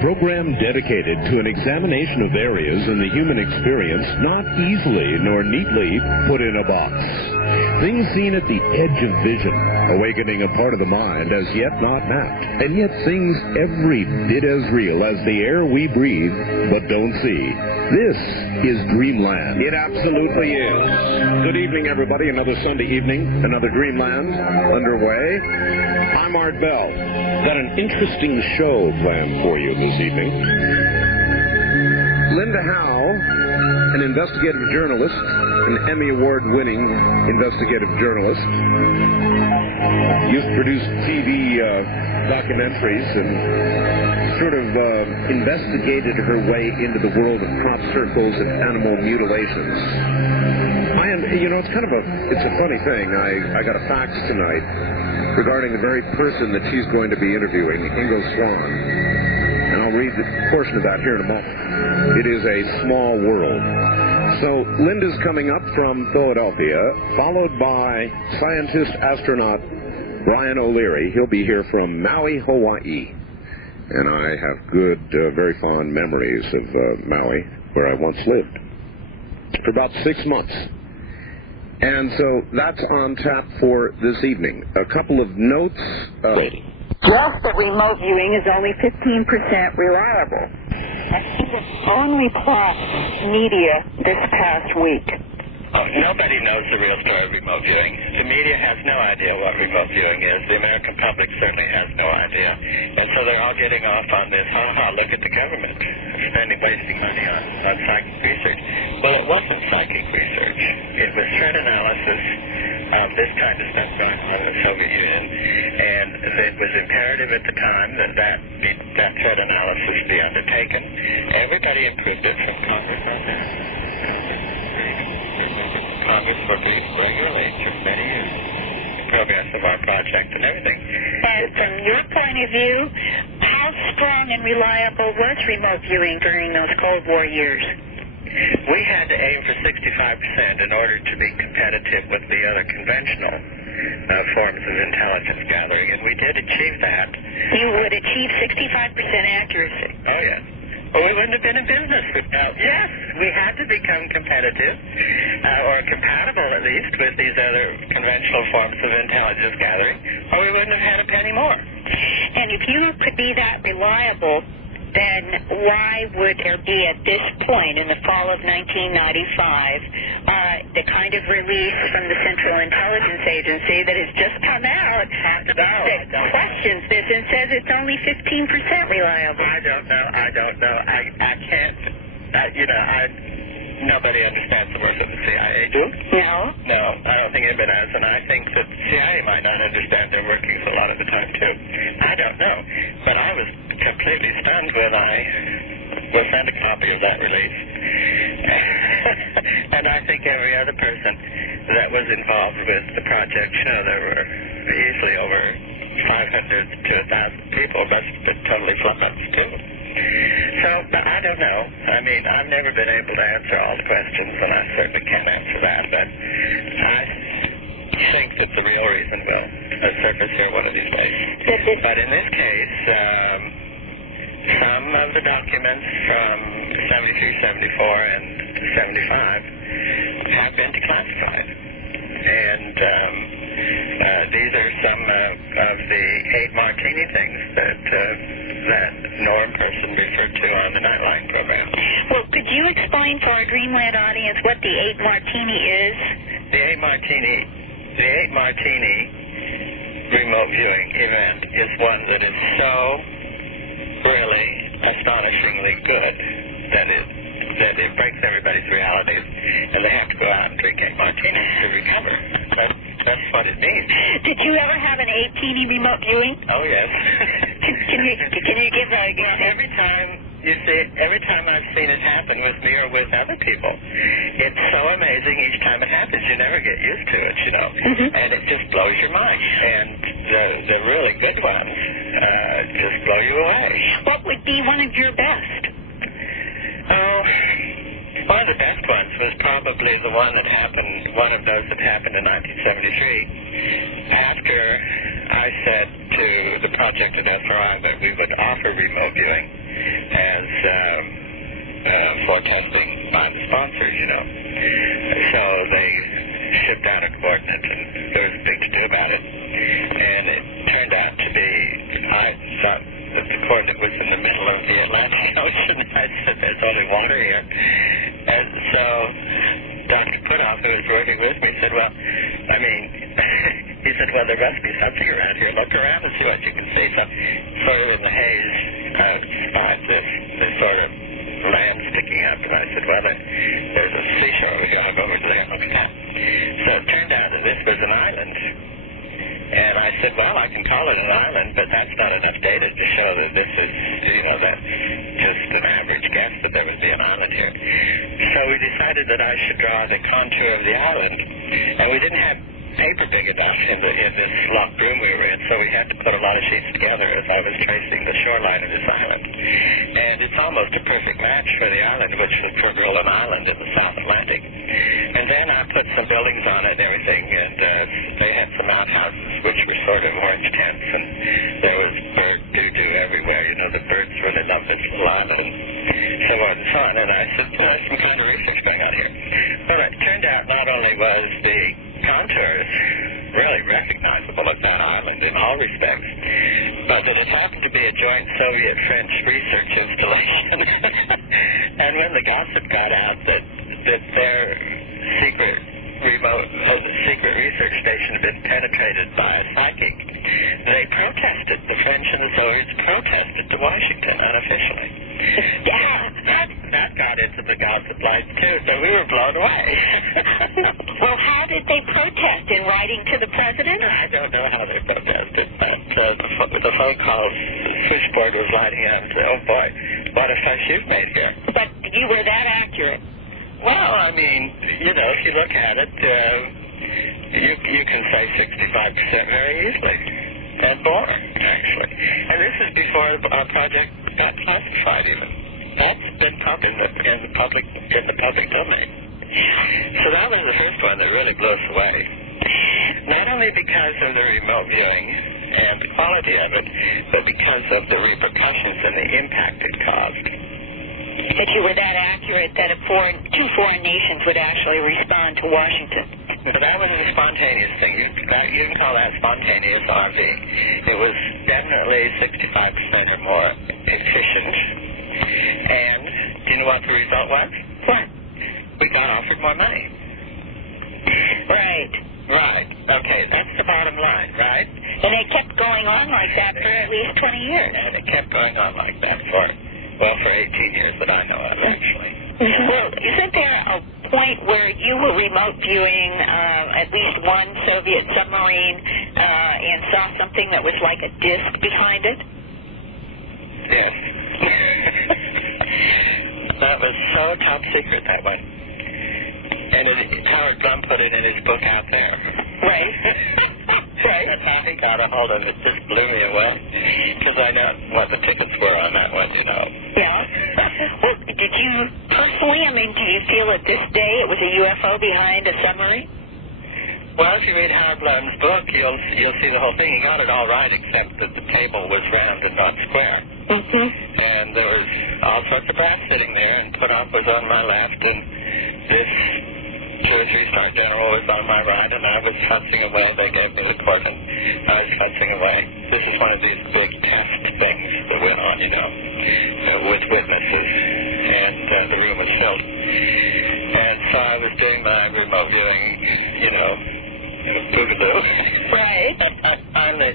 program dedicated to an examination of areas in the human experience not easily nor neatly put in a box. Things seen at the edge of vision, awakening a part of the mind as yet not mapped, and yet things every bit as real as the air we breathe but don't see. This is Dreamland. It absolutely is. Good evening, everybody. Another Sunday evening, another Dreamland underway. I'm Art Bell. Got an interesting show planned for you this evening. Linda Howe, an investigative journalist, an Emmy Award-winning investigative journalist, used to produce TV documentaries and sort of investigated her way into the world of crop circles and animal mutilations. It's kind of it's a funny thing. I got a fax tonight regarding the very person that she's going to be interviewing, Ingo Swann. And I'll read a portion of that here in a moment. It is a small world. So Linda's coming up from Philadelphia, followed by scientist astronaut Brian O'Leary. He'll be here from Maui, Hawaii. And I have good, very fond memories of Maui, where I once lived, for about 6 months. And so that's on tap for this evening. A couple of notes. Just that remote viewing is only 15% reliable. I think it's only plus media this past week. Nobody knows the real story of remote viewing. The media has no idea what remote viewing is. The American public certainly has no idea. And so they're all getting off on this, look at the government wasting money on psychic research. Well, it wasn't psychic research. It was threat analysis of this kind of stuff going on in the Soviet Union. And it was imperative at the time that threat analysis be undertaken. Everybody approved it from Congress on that. Congress for regularly for many years. Progress of our project and everything. And from your point of view, how strong and reliable was remote viewing during those Cold War years? We had to aim for 65% in order to be competitive with the other conventional forms of intelligence gathering, and we did achieve that. You would achieve 65% accuracy? Oh, yes. Well, we wouldn't have been in business without. Yes, we had to become competitive, or compatible at least, with these other conventional forms of intelligence gathering, or we wouldn't have had a penny more. And if you could be that reliable, then why would there be at this point in the fall of 1995 the kind of release from the Central Intelligence Agency that has just come out that questions this and says it's only 15% reliable? I don't know. I can't. Nobody understands the work of the CIA. Do? No, I don't think anybody does, and I think that the CIA might not understand their workings a lot of the time, too. I don't know. But I was completely stunned when I was sent a copy of that release. And I think every other person that was involved with the project, there were easily over 500 to 1,000 people must have been totally flummoxed, too. So, but I don't know. I mean, I've never been able to answer all the questions, and I certainly can't answer that, but I think that the real reason will surface here one of these days. But in this case, some of the documents from 73, 74, and 75 have been declassified. And these are some of the 8 martini things that Norm person referred to on the Nightline program. Well, could you explain for our Dreamland audience what the 8 martini is? The 8 martini remote viewing event is one that is so really astonishingly good that it breaks everybody's realities, and they have to go out and drink 8 martinis to recover. That's what it means. Did you ever have an 8-TV remote viewing? Oh, yes. Can you give that again? Every time I've seen it happen with me or with other people, it's so amazing each time it happens. You never get used to it, Mm-hmm. and it just blows your mind. And the really good ones just blow you away. What would be one of your best? Oh, one of the best ones was probably the one of those that happened in 1973. After I said to the project at SRI that we would offer remote viewing, as for testing by the sponsors, you know. So they shipped out a coordinate, and there was a big to-do about it. And it turned out to be, I thought that the coordinate was in the middle of the Atlantic Ocean. I said, there's only water here. And so Dr. Putoff, who was working with me, said, well, I mean, he said, well, there must be something around here. Look around and see what you can see. So sort of in the haze, I spied this sort of land sticking up, and I said, well, there's a seashore. We go over there and look at that. So it turned out that this was an island. And I said, well, I can call it an island, but that's not enough data to show that this is, you know, that's just an average guess that there would be an island here. So we decided that I should draw the contour of the island. And we didn't have paper big enough in this locked room we were in, so we had to put a lot of sheets together as I was tracing the shoreline of this island. And it's almost a perfect match for the island, which was Kerguelen Island in the South Atlantic. And then I put some buildings on it and everything, and they had some outhouses, which were sort of orange tents, and there was bird doo-doo everywhere. You know, the birds really love this little island, and so on and so on. And I said, well, there's some kind of research going on here. Well, it turned out not only was the contours really recognizable at that island in all respects, but that it happened to be a joint Soviet-French research installation. And when the gossip got out that their secret research station had been penetrated by a psychic, they protested. The French and the Soviets protested to Washington unofficially. Yeah, that got into the gossip light too, so we were blown away. Well, how did they protest? In writing to the president? I don't know how they protested, but the phone calls, the switchboard was lighting up and said, oh boy, what a fuss you've made here. But you were that accurate. Well, I mean, you know, if you look at it, you can say 65% very easily, and more, actually. And this is before our project got classified even. That's been copied in the public domain. So that was the first one that really blew us away. Not only because of the remote viewing and the quality of it, but because of the repercussions and the impact it caused. That you were that accurate that two foreign nations would actually respond to Washington. So that was a spontaneous thing. You can call that spontaneous RV. It was definitely 65% or more efficient. And do you know what the result was? What? We got offered more money. Right. Right. Okay, that's the bottom line, right? And it kept going on like that for at least 20 years. And it kept going on like that for 18 years that I know of, actually. Well, isn't there a point where you were remote viewing at least one Soviet submarine and saw something that was like a disc behind it? Yes. That was so top secret, that one. And Howard Blum put it in his book Out There. Right. Right. That's how he got a hold of it. It just blew me away. Because I know what the tickets were on that one, you know. Yeah. Well, did you personally, do you feel at this day it was a UFO behind a submarine? Well, if you read Howard Blum's book, you'll see the whole thing. He got it all right, except that the table was round and not square. Mm-hmm. And there was all sorts of brass sitting there, and Putoff was on my left, and this 2 or 3-star general was on my right, and I was fussing away. They gave me the coordinate. I was fussing away. This is one of these big test things that went on, you know, with witnesses, and the room was filled. And so I was doing my remote viewing, you know, boogaloo. Right. And I finally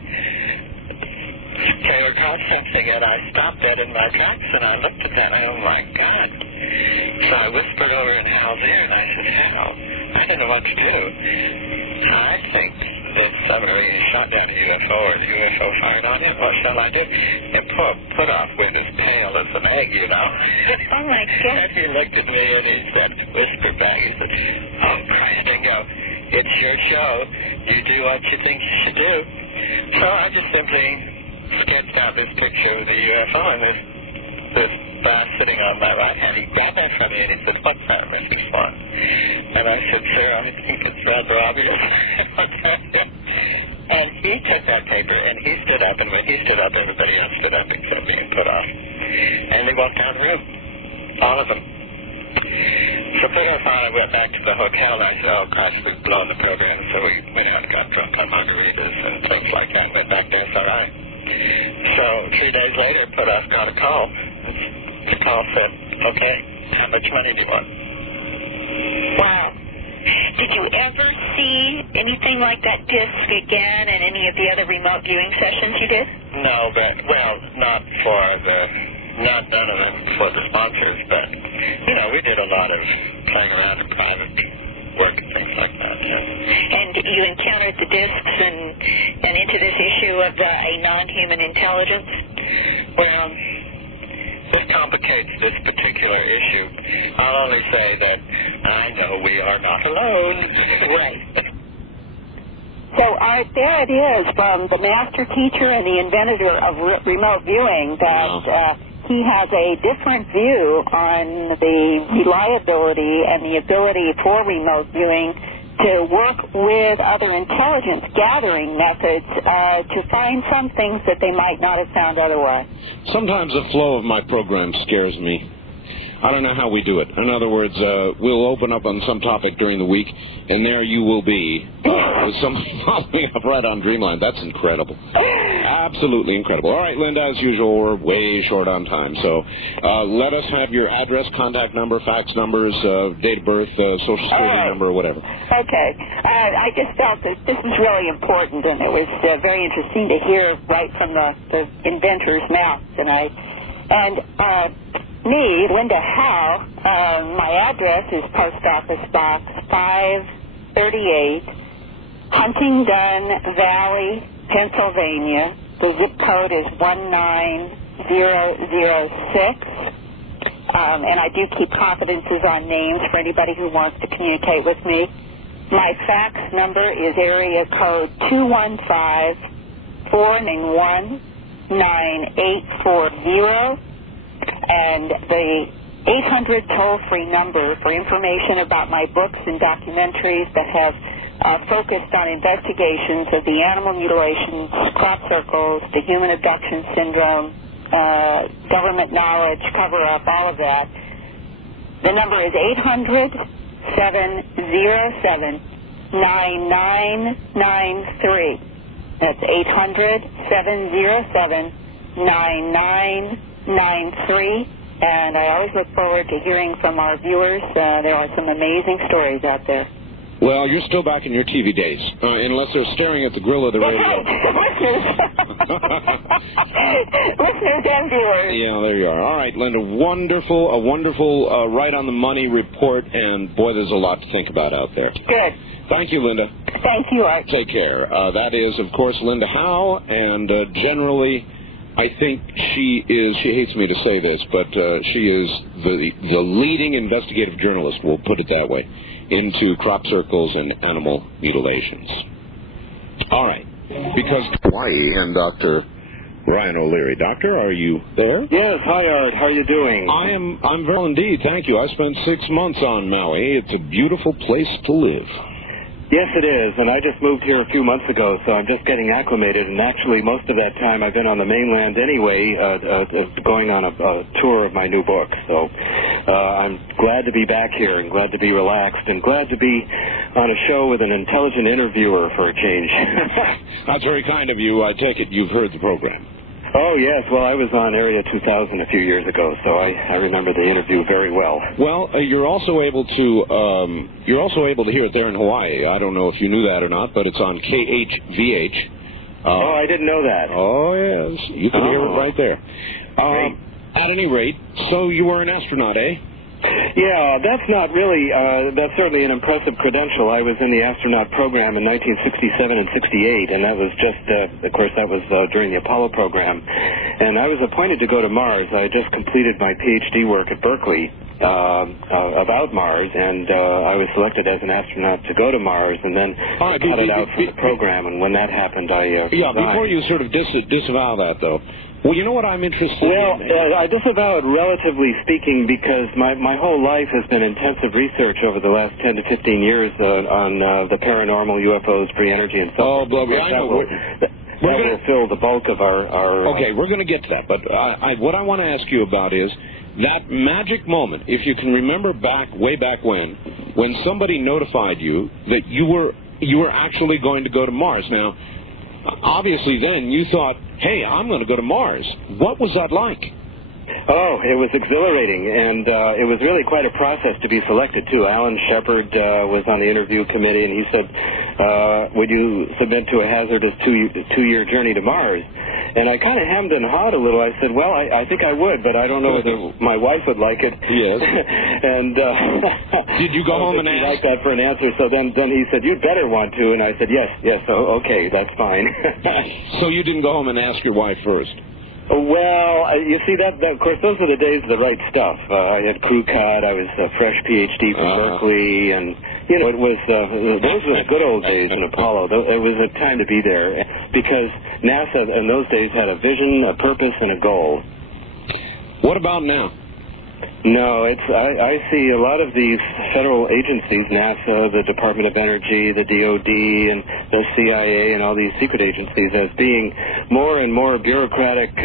came across something, and I stopped dead in my tracks, and I looked at that, and oh my God. So I whispered over in Hal's ear, and I said, Hal, I don't know what to do. I think this submarine shot down a UFO, or the UFO fired on it. What shall I do? And Putoff went as pale as an egg, you know. Oh my God. And he looked at me, and he said, whispered back, he said, oh, Christ, Ingo, it's your show. You do what you think you should do. So I just simply sketched out this picture of the UFO, and this bass sitting on my right hand. He grabbed that from me, and he said, what's that, Mr. Swann? And I said, sir, I think it's rather obvious. And he took that paper, and he stood up, and when he stood up, everybody else stood up except me and Putoff. And literally walked down the room. All of them. So put us on and went back to the hotel. I said, oh, gosh, we've blown the program. So we went out and got drunk on margaritas and things like that. Went back there, it's all right. So 2 days later, put us got a call. The call said, okay, how much money do you want? Wow. Did you ever see anything like that disc again in any of the other remote viewing sessions you did? No, but, well, none of them for the sponsors, but, you know, we did a lot of playing around in private work and things like that. And you encountered the discs and into this issue of a non-human intelligence? Well, this complicates this particular issue. I'll only say that I know we are not alone. Right. So, Art, there it is from the master teacher and the inventor of remote viewing that he has a different view on the reliability and the ability for remote viewing to work with other intelligence gathering methods to find some things that they might not have found otherwise. Sometimes the flow of my program scares me. I don't know how we do it. In other words, we'll open up on some topic during the week, and there you will be with somebody following up right on Dreamland. That's incredible. Absolutely incredible. All right, Linda, as usual, we're way short on time. So let us have your address, contact number, fax numbers, date of birth, social security number, whatever. Okay. I just felt that this was really important, and it was very interesting to hear right from the inventor's mouth tonight. And me, Linda Howe, my address is Post Office Box 538, Huntingdon Valley, Pennsylvania. The zip code is 19006. And I do keep confidences on names for anybody who wants to communicate with me. My fax number is area code 215-491-9840. And the 800 toll-free number for information about my books and documentaries that have focused on investigations of the animal mutilations, crop circles, the human abduction syndrome, government knowledge, cover-up, all of that. The number is 800-707-9993. That's 800-707-9993. And I always look forward to hearing from our viewers. There are some amazing stories out there. Well, you're still back in your TV days, unless they're staring at the grill of the radio. Listeners and viewers. Yeah, there you are. All right, Linda, a wonderful right-on-the-money report, and, boy, there's a lot to think about out there. Good. Thank you, Linda. Thank you, Art. Take care. That is, of course, Linda Howe, and generally, I think she hates me to say this, but she is the leading investigative journalist, we'll put it that way, into crop circles and animal mutilations. All right. Because Hawaii and Dr. Ryan O'Leary. Doctor, are you there? Yes. Hi, Art. How are you doing? I'm very well indeed. Thank you. I spent 6 months on Maui. It's a beautiful place to live. Yes, it is, and I just moved here a few months ago, so I'm just getting acclimated, and actually most of that time I've been on the mainland anyway, going on a tour of my new book. So I'm glad to be back here and glad to be relaxed and glad to be on a show with an intelligent interviewer for a change. That's very kind of you. I take it you've heard the program. Oh, yes. Well, I was on Area 2000 a few years ago, so I remember the interview very well. Well, you're also able to hear it there in Hawaii. I don't know if you knew that or not, but it's on KHVH. I didn't know that. Oh, yes. You can hear it right there. Great. At any rate, so you were an astronaut, eh? Yeah, that's not really, that's certainly an impressive credential. I was in the astronaut program in 1967 and 68, and that was just, of course, that was during the Apollo program. And I was appointed to go to Mars. I had just completed my PhD work at Berkeley about Mars, and I was selected as an astronaut to go to Mars, and then cut it out from the program, and when that happened, I resigned. Before you sort of disavow that, though, well, you know what I'm interested in? Well, I disavow it relatively speaking because my whole life has been intensive research over the last 10 to 15 years on the paranormal, UFOs, free energy, and so forth. I know. will fill the bulk of our okay, we're going to get to that. But what I want to ask you about is that magic moment, if you can remember way back when somebody notified you that you were actually going to go to Mars. Now, obviously then you thought, hey, I'm going to go to Mars. What was that like? Oh, it was exhilarating, and it was really quite a process to be selected, too. Alan Shepard was on the interview committee, and he said, would you submit to a hazardous two-year journey to Mars? And I kind of hemmed and hawed a little. I said, well, I think I would, but I don't know whether my wife would like it. Yes. And did you go home and ask? Like that for an answer. So then he said, you'd better want to. And I said, yes, okay, that's fine. So you didn't go home and ask your wife first? Well, you see, that of course, those were the days of the right stuff. I had crew cut. I was a fresh PhD from Berkeley, and it was those were the good old days in Apollo. It was a time to be there because NASA in those days had a vision, a purpose, and a goal. What about now? No, I see a lot of these federal agencies, NASA, the Department of Energy, the DOD, and the CIA, and all these secret agencies as being more and more bureaucratic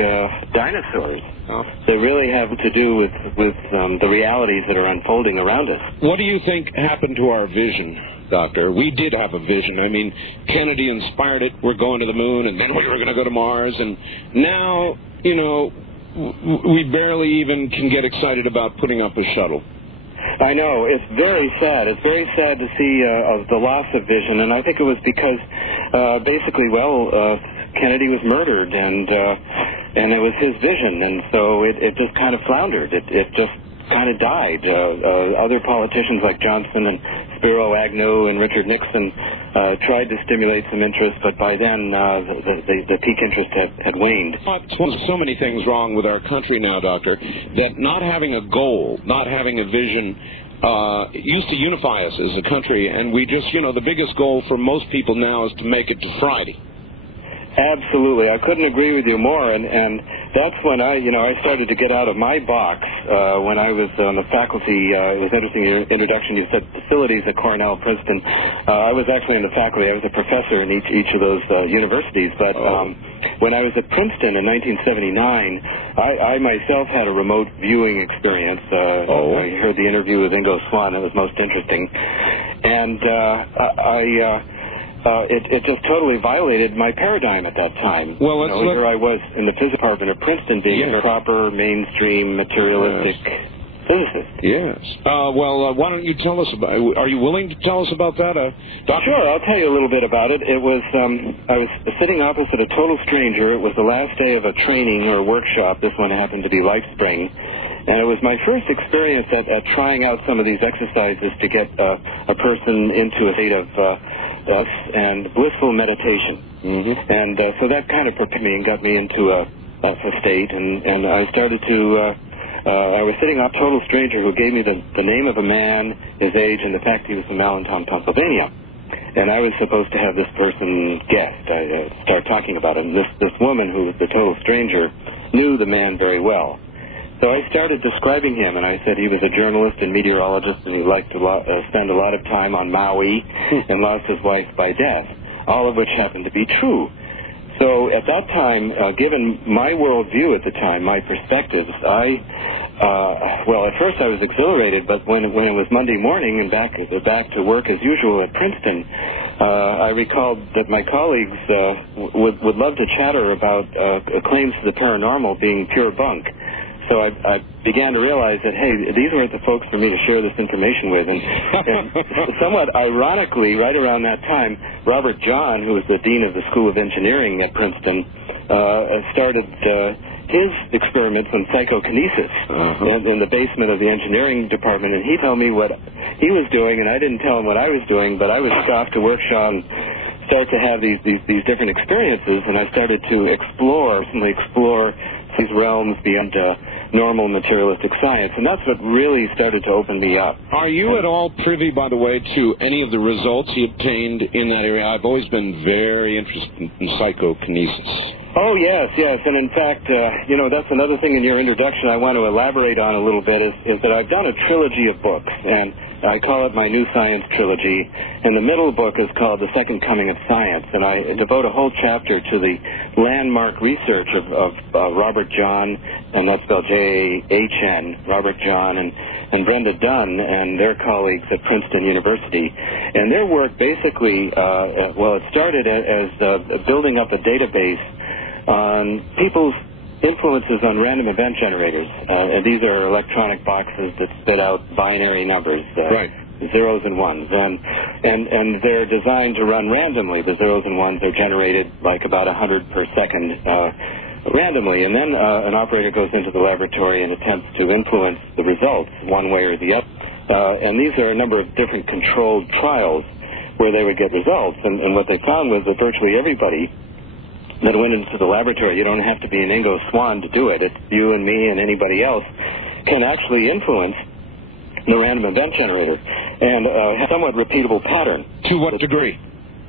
dinosaurs. Oh. That really have to do with the realities that are unfolding around us. What do you think happened to our vision, Doctor? We did have a vision. I mean, Kennedy inspired it. We're going to the moon, and then we were going to go to Mars, and now, we barely even can get excited about putting up a shuttle. I know. It's very sad. It's very sad to see the loss of vision, and I think it was because, Kennedy was murdered, and it was his vision, and so it just kind of floundered. It just kind of died. Other politicians like Johnson and Spiro Agnew and Richard Nixon tried to stimulate some interest, but by then the peak interest had waned. So many things wrong with our country now, Doctor, that not having a goal, not having a vision, used to unify us as a country, and we just, the biggest goal for most people now is to make it to Friday. Absolutely. I couldn't agree with you more, and that's when I started to get out of my box when I was on the faculty. It was interesting, your introduction, you said facilities at Cornell, Princeton. I was actually in the faculty. I was a professor in each of those universities, but when I was at Princeton in 1979, I myself had a remote viewing experience. I heard the interview with Ingo Swann. It was most interesting. And it just totally violated my paradigm at that time. Well, here I was in the physics department of Princeton being a proper, mainstream, materialistic physicist. Yes. Why don't you tell us about it? Are you willing to tell us about that? Doctor? Sure, I'll tell you a little bit about it. It was, I was sitting opposite a total stranger. It was the last day of a training or workshop. This one happened to be LifeSpring. And it was my first experience at trying out some of these exercises to get a person into a state of and blissful meditation. Mm-hmm. And so that kind of prepared me and got me into a state. And I started to, I was sitting off a total stranger who gave me the name of a man, his age, and the fact he was from Allentown, Pennsylvania. And I was supposed to have this person guest, start talking about him. This woman, who was the total stranger, knew the man very well. So I started describing him, and I said he was a journalist and meteorologist, and he liked to spend a lot of time on Maui and lost his wife by death, all of which happened to be true. So at that time, given my worldview at the time, my perspectives, at first I was exhilarated, but when it was Monday morning and back to work as usual at Princeton, I recalled that my colleagues would love to chatter about claims to the paranormal being pure bunk. So I began to realize that, hey, these weren't the folks for me to share this information with. And somewhat ironically, right around that time, Robert John, who was the dean of the School of Engineering at Princeton, started his experiments on psychokinesis in the basement of the engineering department. And he told me what he was doing, and I didn't tell him what I was doing, but I was off to workshop and start to have these different experiences, and I started to explore these realms beyond normal materialistic science, and that's what really started to open me up. Are you at all privy, by the way, to any of the results you obtained in that area? I've always been very interested in psychokinesis. Oh, yes, and in fact, that's another thing in your introduction I want to elaborate on a little bit is that I've done a trilogy of books, and I call it my New Science Trilogy, and the middle book is called The Second Coming of Science, and I devote a whole chapter to the landmark research of Robert John, and that's spelled J-A-H-N, Robert John, and Brenda Dunn and their colleagues at Princeton University. And their work basically, it started as building up a database on people's influences on random event generators. And these are electronic boxes that spit out binary numbers, zeros and ones. And they're designed to run randomly. The zeros and ones are generated like about 100 per second randomly. And then an operator goes into the laboratory and attempts to influence the results one way or the other. And these are a number of different controlled trials where they would get results. And what they found was that virtually everybody that went into the laboratory, you don't have to be an Ingo Swann to do it. It's you and me and anybody else can actually influence the random event generator and have a somewhat repeatable pattern. To what degree?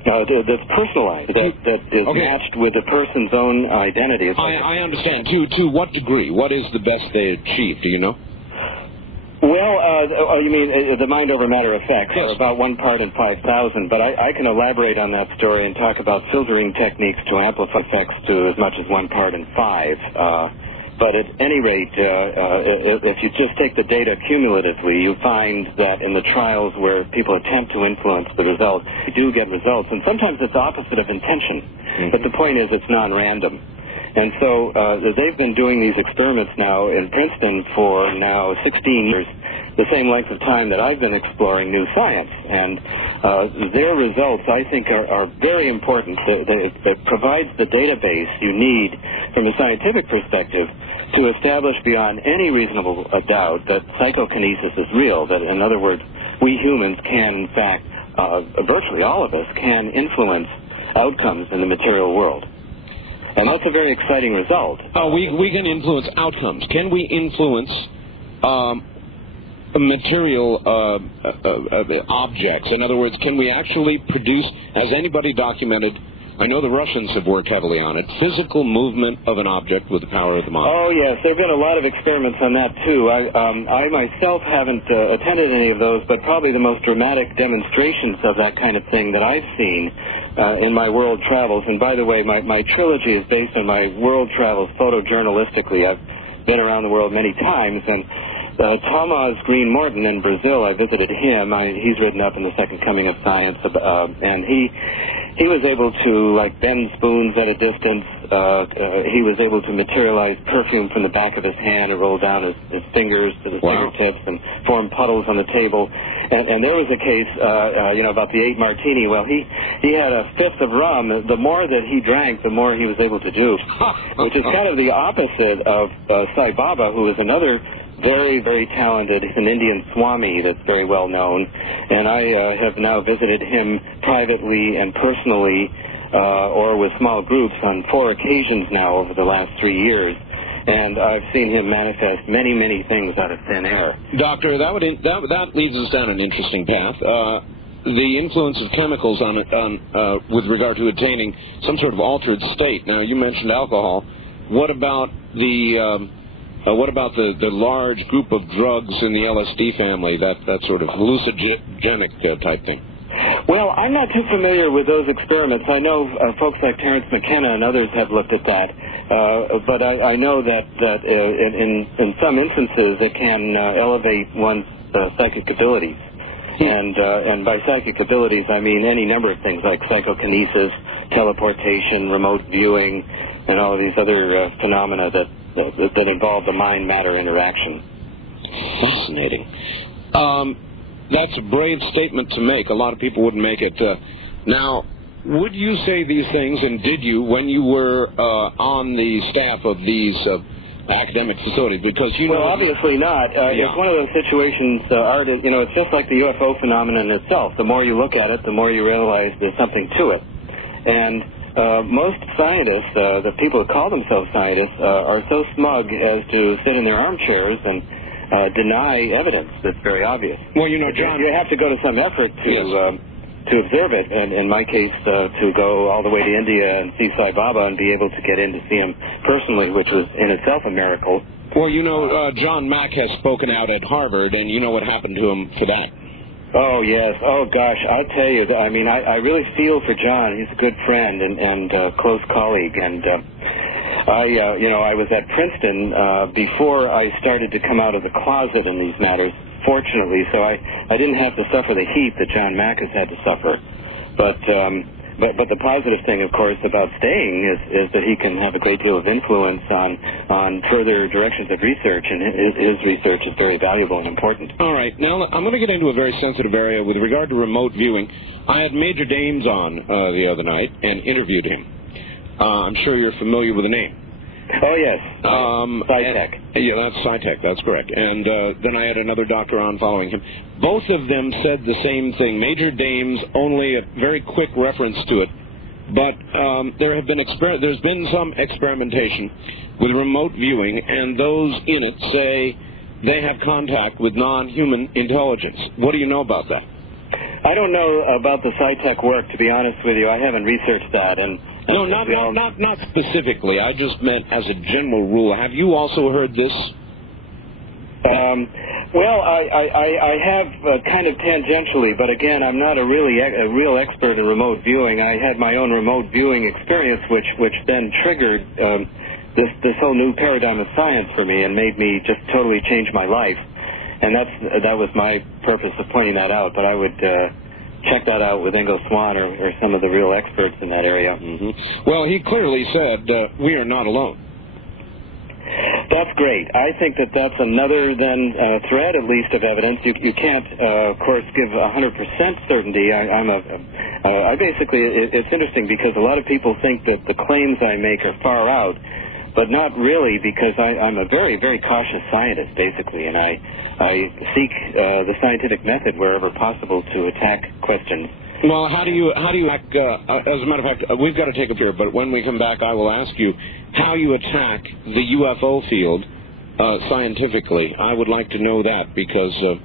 That's personalized, that is matched with the person's own identity. I understand. To what degree? What is the best they achieve? Do you know? Well, you mean the mind-over-matter effects are about 1 part in 5,000, but I can elaborate on that story and talk about filtering techniques to amplify effects to as much as 1 part in 5. But at any rate, if you just take the data cumulatively, you find that in the trials where people attempt to influence the results, you do get results, and sometimes it's opposite of intention. Mm-hmm. But the point is it's non-random. And so they've been doing these experiments now in Princeton for now 16 years, the same length of time that I've been exploring new science. And their results, I think, are very important. It provides the database you need from a scientific perspective to establish beyond any reasonable doubt that psychokinesis is real, that, in other words, we humans can, in fact, virtually all of us, can influence outcomes in the material world. And that's a very exciting result. We can influence outcomes. Can we influence material objects? In other words, can we actually produce, has anybody documented, I know the Russians have worked heavily on it, physical movement of an object with the power of the mind? Oh, yes. There have been a lot of experiments on that, too. I myself haven't attended any of those, but probably the most dramatic demonstrations of that kind of thing that I've seen in my world travels. And by the way, my trilogy is based on my world travels photojournalistically. I've been around the world many times, and Thomas Green Morton in Brazil, I visited him. He's written up in The Second Coming of Science, and he was able to, like, bend spoons at a distance. He was able to materialize perfume from the back of his hand and roll down his fingers to the fingertips and form puddles on the table. And there was a case, about the 8 martini. Well, he had a fifth of rum. The more that he drank, the more he was able to do, which is kind of the opposite of Sai Baba, who is another very, very talented. He's an Indian Swami that's very well known, and I have now visited him privately and personally, or with small groups on 4 occasions now over the last 3 years. And I've seen him manifest many, many things out of thin air. Doctor, that leads us down an interesting path. The influence of chemicals on with regard to attaining some sort of altered state. Now, you mentioned alcohol. What about the large group of drugs in the LSD family, that sort of hallucinogenic type thing? Well, I'm not too familiar with those experiments. I know folks like Terence McKenna and others have looked at that, but I know that in some instances it can elevate one's psychic abilities. And by psychic abilities, I mean any number of things like psychokinesis, teleportation, remote viewing, and all of these other phenomena that involve the mind-matter interaction. Fascinating. That's a brave statement to make. A lot of people wouldn't make it. Now, would you say these things, and did you, when you were on the staff of these academic facilities? Because Well, obviously not. It's one of those situations, Art, it's just like the UFO phenomenon itself. The more you look at it, the more you realize there's something to it. And most scientists, the people that call themselves scientists, are so smug as to sit in their armchairs and deny evidence that's very obvious. Well, John, you have to go to some effort to to observe it, and in my case, to go all the way to India and see Sai Baba and be able to get in to see him personally, which was in itself a miracle. Well, you know, John Mack has spoken out at Harvard, and you know what happened to him for that. Oh, yes. Oh, gosh, I tell you, I mean, I really feel for John. He's a good friend and close colleague, and I was at Princeton before I started to come out of the closet in these matters, fortunately, so I didn't have to suffer the heat that John Mack has had to suffer. But the positive thing, of course, about staying is that he can have a great deal of influence on further directions of research, and his research is very valuable and important. All right. Now, I'm going to get into a very sensitive area with regard to remote viewing. I had Major Dames on the other night and interviewed him. I'm sure you're familiar with the name. Oh, yes. SciTech. Yeah, that's SciTech. That's correct. And then I had another doctor on following him. Both of them said the same thing. Major Dames, only a very quick reference to it. But there's been some experimentation with remote viewing, and those in it say they have contact with non-human intelligence. What do you know about that? I don't know about the SciTech work, to be honest with you. I haven't researched that. No, not specifically. I just meant as a general rule. Have you also heard this? Well, I have kind of tangentially, but again, I'm not a real expert in remote viewing. I had my own remote viewing experience, which then triggered this whole new paradigm of science for me and made me just totally change my life. And that was my purpose of pointing that out. But I would check that out with Ingo Swann or some of the real experts in that area. Mm-hmm. Well, he clearly said we are not alone. That's great. I think that's another thread, at least, of evidence. You can't, of course, give 100% certainty. It's interesting because a lot of people think that the claims I make are far out, but not really, because I'm a very, very cautious scientist, basically, and I seek the scientific method wherever possible to attack questions. Well, how do you attack, as a matter of fact, we've got to take a break, but when we come back, I will ask you how you attack the UFO field scientifically. I would like to know that, because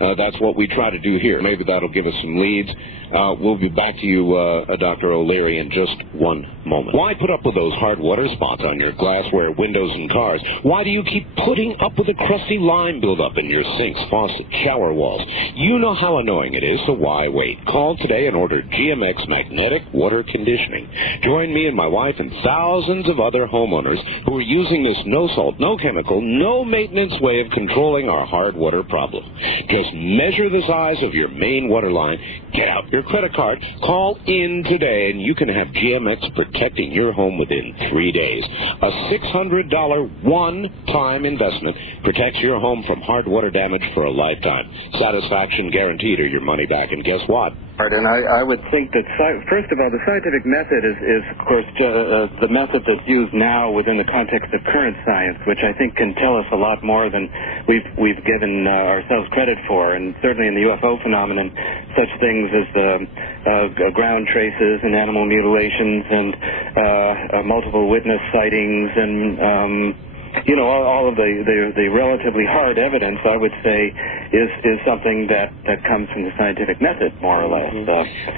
that's what we try to do here. Maybe that'll give us some leads. We'll be back to you, Dr. O'Leary, in just one moment. Why put up with those hard water spots on your glassware, windows, and cars? Why do you keep putting up with the crusty lime buildup in your sinks, faucets, shower walls? You know how annoying it is, so why wait? Call today and order GMX Magnetic Water Conditioning. Join me and my wife and thousands of other homeowners who are using this no-salt, no-chemical, no-maintenance way of controlling our hard water problem. Just measure the size of your main water line, get out your credit card, call in today, and you can have GMX protecting your home within 3 days. A $600 one-time investment protects your home from hard water damage for a lifetime. Satisfaction guaranteed or your money back. And guess what? And I would think that, first of all, the scientific method is of course, the method that's used now within the context of current science, which I think can tell us a lot more than we've given ourselves credit for. And certainly in the UFO phenomenon, such things as ground traces and animal mutilations and multiple witness sightings and all of the relatively hard evidence, I would say, is something that comes from the scientific method, more or less.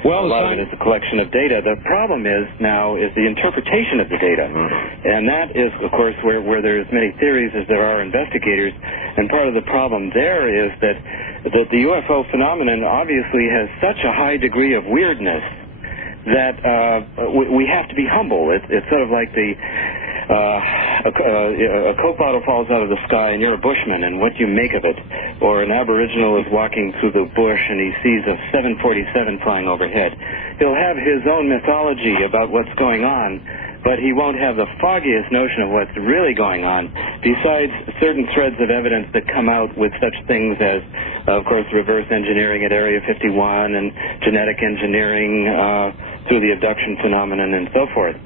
Well, a lot of it is a collection of data. The problem is the interpretation of the data. And that is, of course, where there's many theories as there are investigators. And part of the problem there is that the UFO phenomenon obviously has such a high degree of weirdness that we have to be humble. It's sort of like a Coke bottle falls out of the sky and you're a bushman, and what do you make of it? Or an aboriginal is walking through the bush and he sees a 747 flying overhead. He'll have his own mythology about what's going on, but he won't have the foggiest notion of what's really going on, besides certain threads of evidence that come out with such things as, of course, reverse engineering at Area 51 and genetic engineering through the abduction phenomenon and so forth.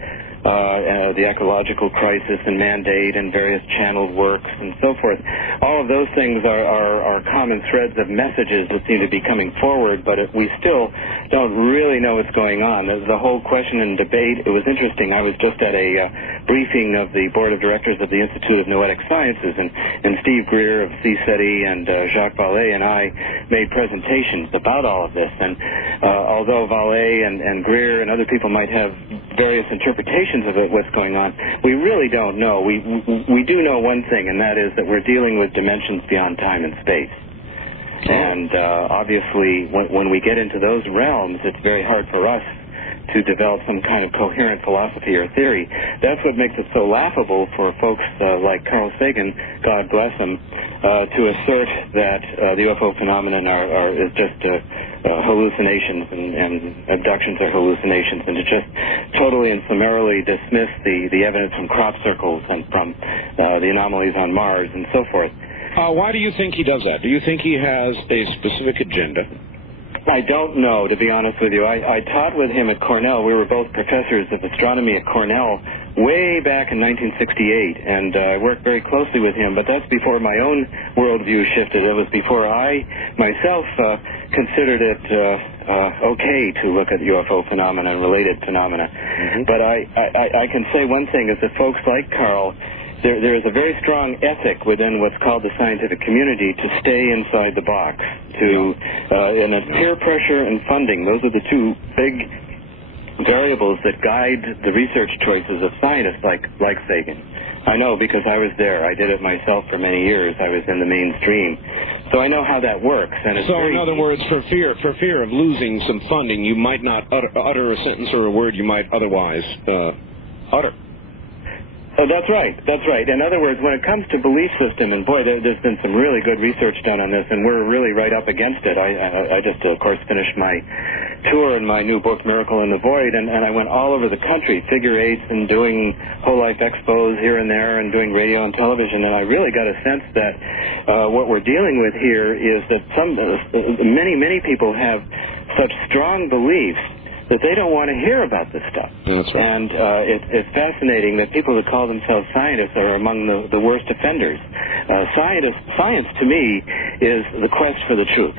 the ecological crisis and mandate and various channeled works and so forth. All of those things are common threads of messages that seem to be coming forward, but we still don't really know what's going on. The whole question and debate, it was interesting. I was just at a briefing of the board of directors of the Institute of Noetic Sciences, and Steve Greer of CSETI and Jacques Vallée and I made presentations about all of this. And although Vallée and Greer and other people might have various interpretations of what's going on, we really don't know. We do know one thing, and that is that we're dealing with dimensions beyond time and space. And obviously, when we get into those realms, it's very hard for us to develop some kind of coherent philosophy or theory. That's what makes it so laughable for folks like Carl Sagan, God bless him, to assert that the UFO phenomenon is just hallucinations and abductions are hallucinations, and to just totally and summarily dismiss the evidence from crop circles and from the anomalies on Mars and so forth. Why do you think he does that? Do you think he has a specific agenda? I don't know, to be honest with you. I taught with him at Cornell. We were both professors of astronomy at Cornell way back in 1968, and I worked very closely with him, but that's before my own worldview shifted. It was before I myself considered it okay to look at UFO phenomena and related phenomena. Mm-hmm. But I can say one thing, is that folks like Carl, there is a very strong ethic within what's called the scientific community to stay inside the box. And peer pressure and funding, those are the two big variables that guide the research choices of scientists like Sagan. I know because I was there. I did it myself for many years. I was in the mainstream. So I know how that works. And it's so in other words, for fear of losing some funding, you might not utter a sentence or a word you might otherwise utter. Oh, that's right. That's right. In other words, when it comes to belief system, and boy, there's been some really good research done on this, and we're really right up against it. I just, of course, finished my tour in my new book, Miracle in the Void, and I went all over the country, figure eights, and doing whole life expos here and there, and doing radio and television, and I really got a sense that what we're dealing with here is that many people have such strong beliefs that they don't want to hear about this stuff. That's right. And it's fascinating that people that call themselves scientists are among the worst offenders. Science, to me, is the quest for the truth.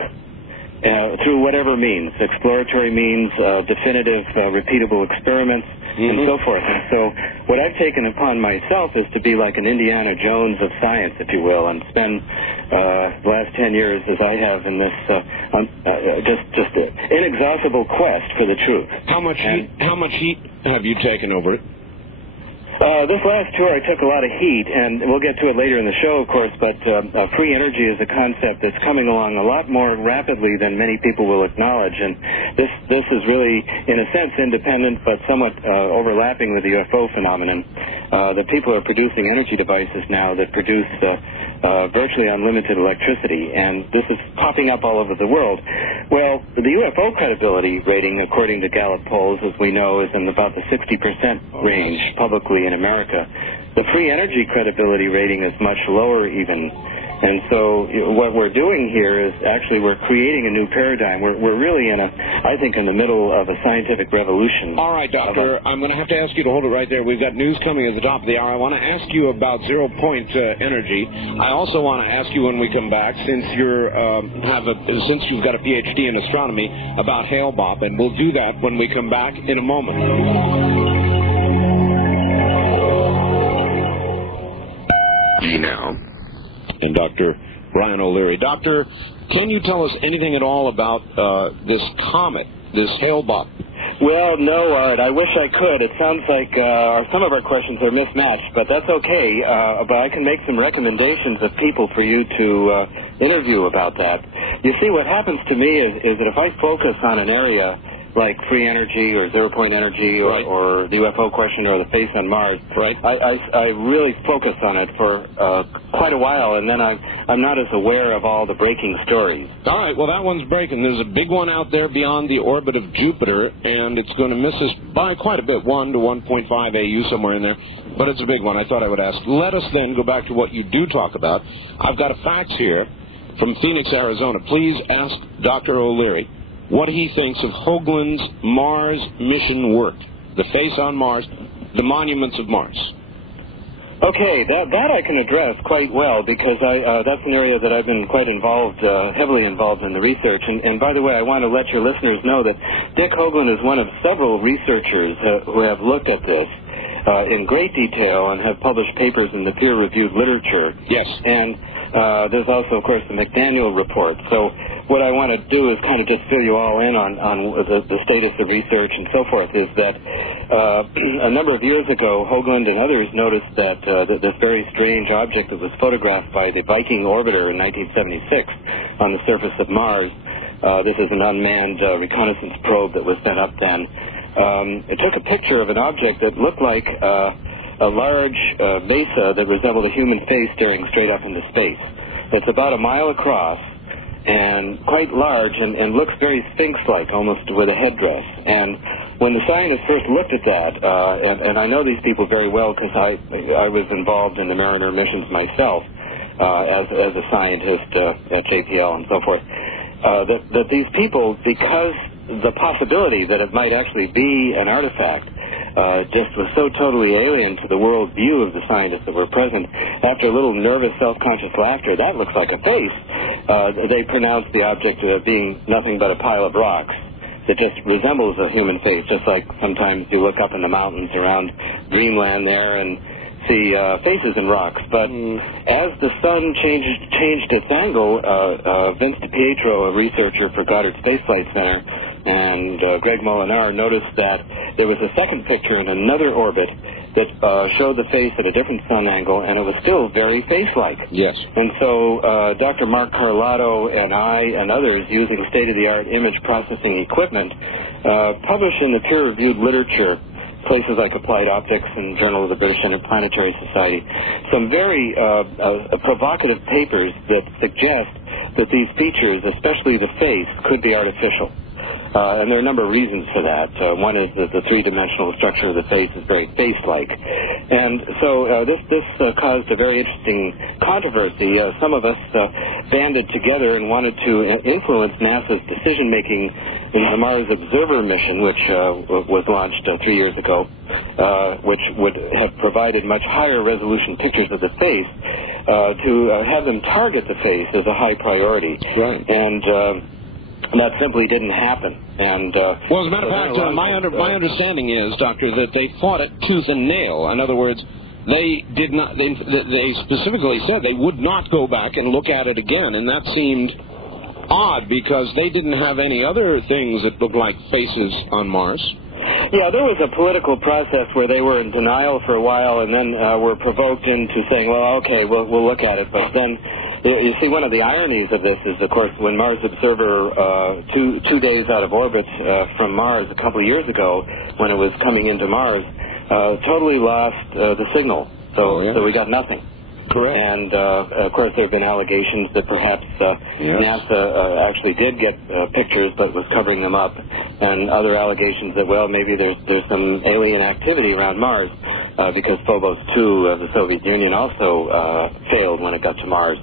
Through whatever means, exploratory means, definitive, repeatable experiments, and so forth. And so what I've taken upon myself is to be like an Indiana Jones of science, if you will, and spend the last 10 years, as I have, in this just inexhaustible quest for the truth. How much heat have you taken over it? This last tour I took a lot of heat, and we'll get to it later in the show, of course, but free energy is a concept that's coming along a lot more rapidly than many people will acknowledge, and this is really, in a sense, independent but somewhat overlapping with the UFO phenomenon. The people are producing energy devices now that produce virtually unlimited electricity, and this is popping up all over the world. Well, the UFO credibility rating, according to Gallup polls, as we know, is in about the 60% range publicly in America. The free energy credibility rating is much lower even. And so what we're doing here is actually we're creating a new paradigm. We're really I think, in the middle of a scientific revolution. All right, Doctor, I'm going to have to ask you to hold it right there. We've got news coming at the top of the hour. I want to ask you about zero-point energy. I also want to ask you when we come back, since since you've got a PhD in astronomy, about Hale-Bopp, and we'll do that when we come back in a moment. Now. And Dr. Brian O'Leary. Doctor, can you tell us anything at all about this comet, this Hale-Bopp? Well, no, Art. I wish I could. It sounds like some of our questions are mismatched, but that's okay. But I can make some recommendations of people for you to interview about that. You see, what happens to me is that if I focus on an area like free energy or zero-point energy or the UFO question or the face on Mars, I really focus on it for quite a while, and then I'm not as aware of all the breaking stories. All right, well, that one's breaking. There's a big one out there beyond the orbit of Jupiter, and it's going to miss us by quite a bit, 1 to 1.5 AU, somewhere in there, but it's a big one. I thought I would ask. Let us then go back to what you do talk about. I've got a fax here from Phoenix, Arizona. Please ask Dr. O'Leary what he thinks of Hoagland's Mars mission work. The face on Mars. the monuments of Mars? Okay, that I can address quite well because that's an area that I've been quite involved, heavily involved in the research. And by the way, I want to let your listeners know that Dick Hoagland is one of several researchers who have looked at this in great detail and have published papers in the peer-reviewed literature. Yes. And there's also, of course, the McDaniel report. So what I want to do is kind of just fill you all in on the status of research and so forth, is that a number of years ago, Hoagland and others noticed that this very strange object that was photographed by the Viking orbiter in 1976 on the surface of Mars, this is an unmanned reconnaissance probe that was sent up then, it took a picture of an object that looked like a large mesa that resembled a human face staring straight up into space. It's about a mile across and quite large and looks very sphinx-like, almost with a headdress. And when the scientists first looked at that, and I know these people very well because I was involved in the Mariner missions myself as a scientist at JPL and so forth, that these people, because the possibility that it might actually be an artifact just was so totally alien to the world view of the scientists that were present, after a little nervous, self-conscious laughter, that looks like a face, they pronounced the object being nothing but a pile of rocks that just resembles a human face, just like sometimes you look up in the mountains around Dreamland there and see faces in rocks. But as the sun changed its angle, Vince DiPietro, a researcher for Goddard Space Flight Center, and Greg Molinar noticed that there was a second picture in another orbit that showed the face at a different sun angle, and it was still very face-like. Yes. And so Dr. Mark Carlotto and I and others, using state-of-the-art image processing equipment, published in the peer-reviewed literature, places like Applied Optics and Journal of the British Interplanetary Society, some very provocative papers that suggest that these features, especially the face, could be artificial. And there are a number of reasons for that. One is that the three-dimensional structure of the face is very face-like. And so this caused a very interesting controversy. Some of us banded together and wanted to influence NASA's decision-making in the Mars Observer mission, which was launched 3 years ago, which would have provided much higher resolution pictures of the face, to have them target the face as a high priority. Right. And that simply didn't happen. And well, as a matter of fact, my understanding is, Doctor, that they fought it tooth and nail. In other words, they did not. They specifically said they would not go back and look at it again, and that seemed odd because they didn't have any other things that looked like faces on Mars. Yeah, there was a political process where they were in denial for a while, and then were provoked into saying, "Well, okay, we'll look at it," but then. You see, one of the ironies of this is, of course, when Mars Observer, two days out of orbit from Mars a couple of years ago, when it was coming into Mars, totally lost the signal. So we got nothing. Correct. And, of course, there have been allegations that perhaps NASA actually did get pictures but was covering them up, and other allegations that, well, maybe there's some alien activity around Mars because Phobos 2 of the Soviet Union also failed when it got to Mars.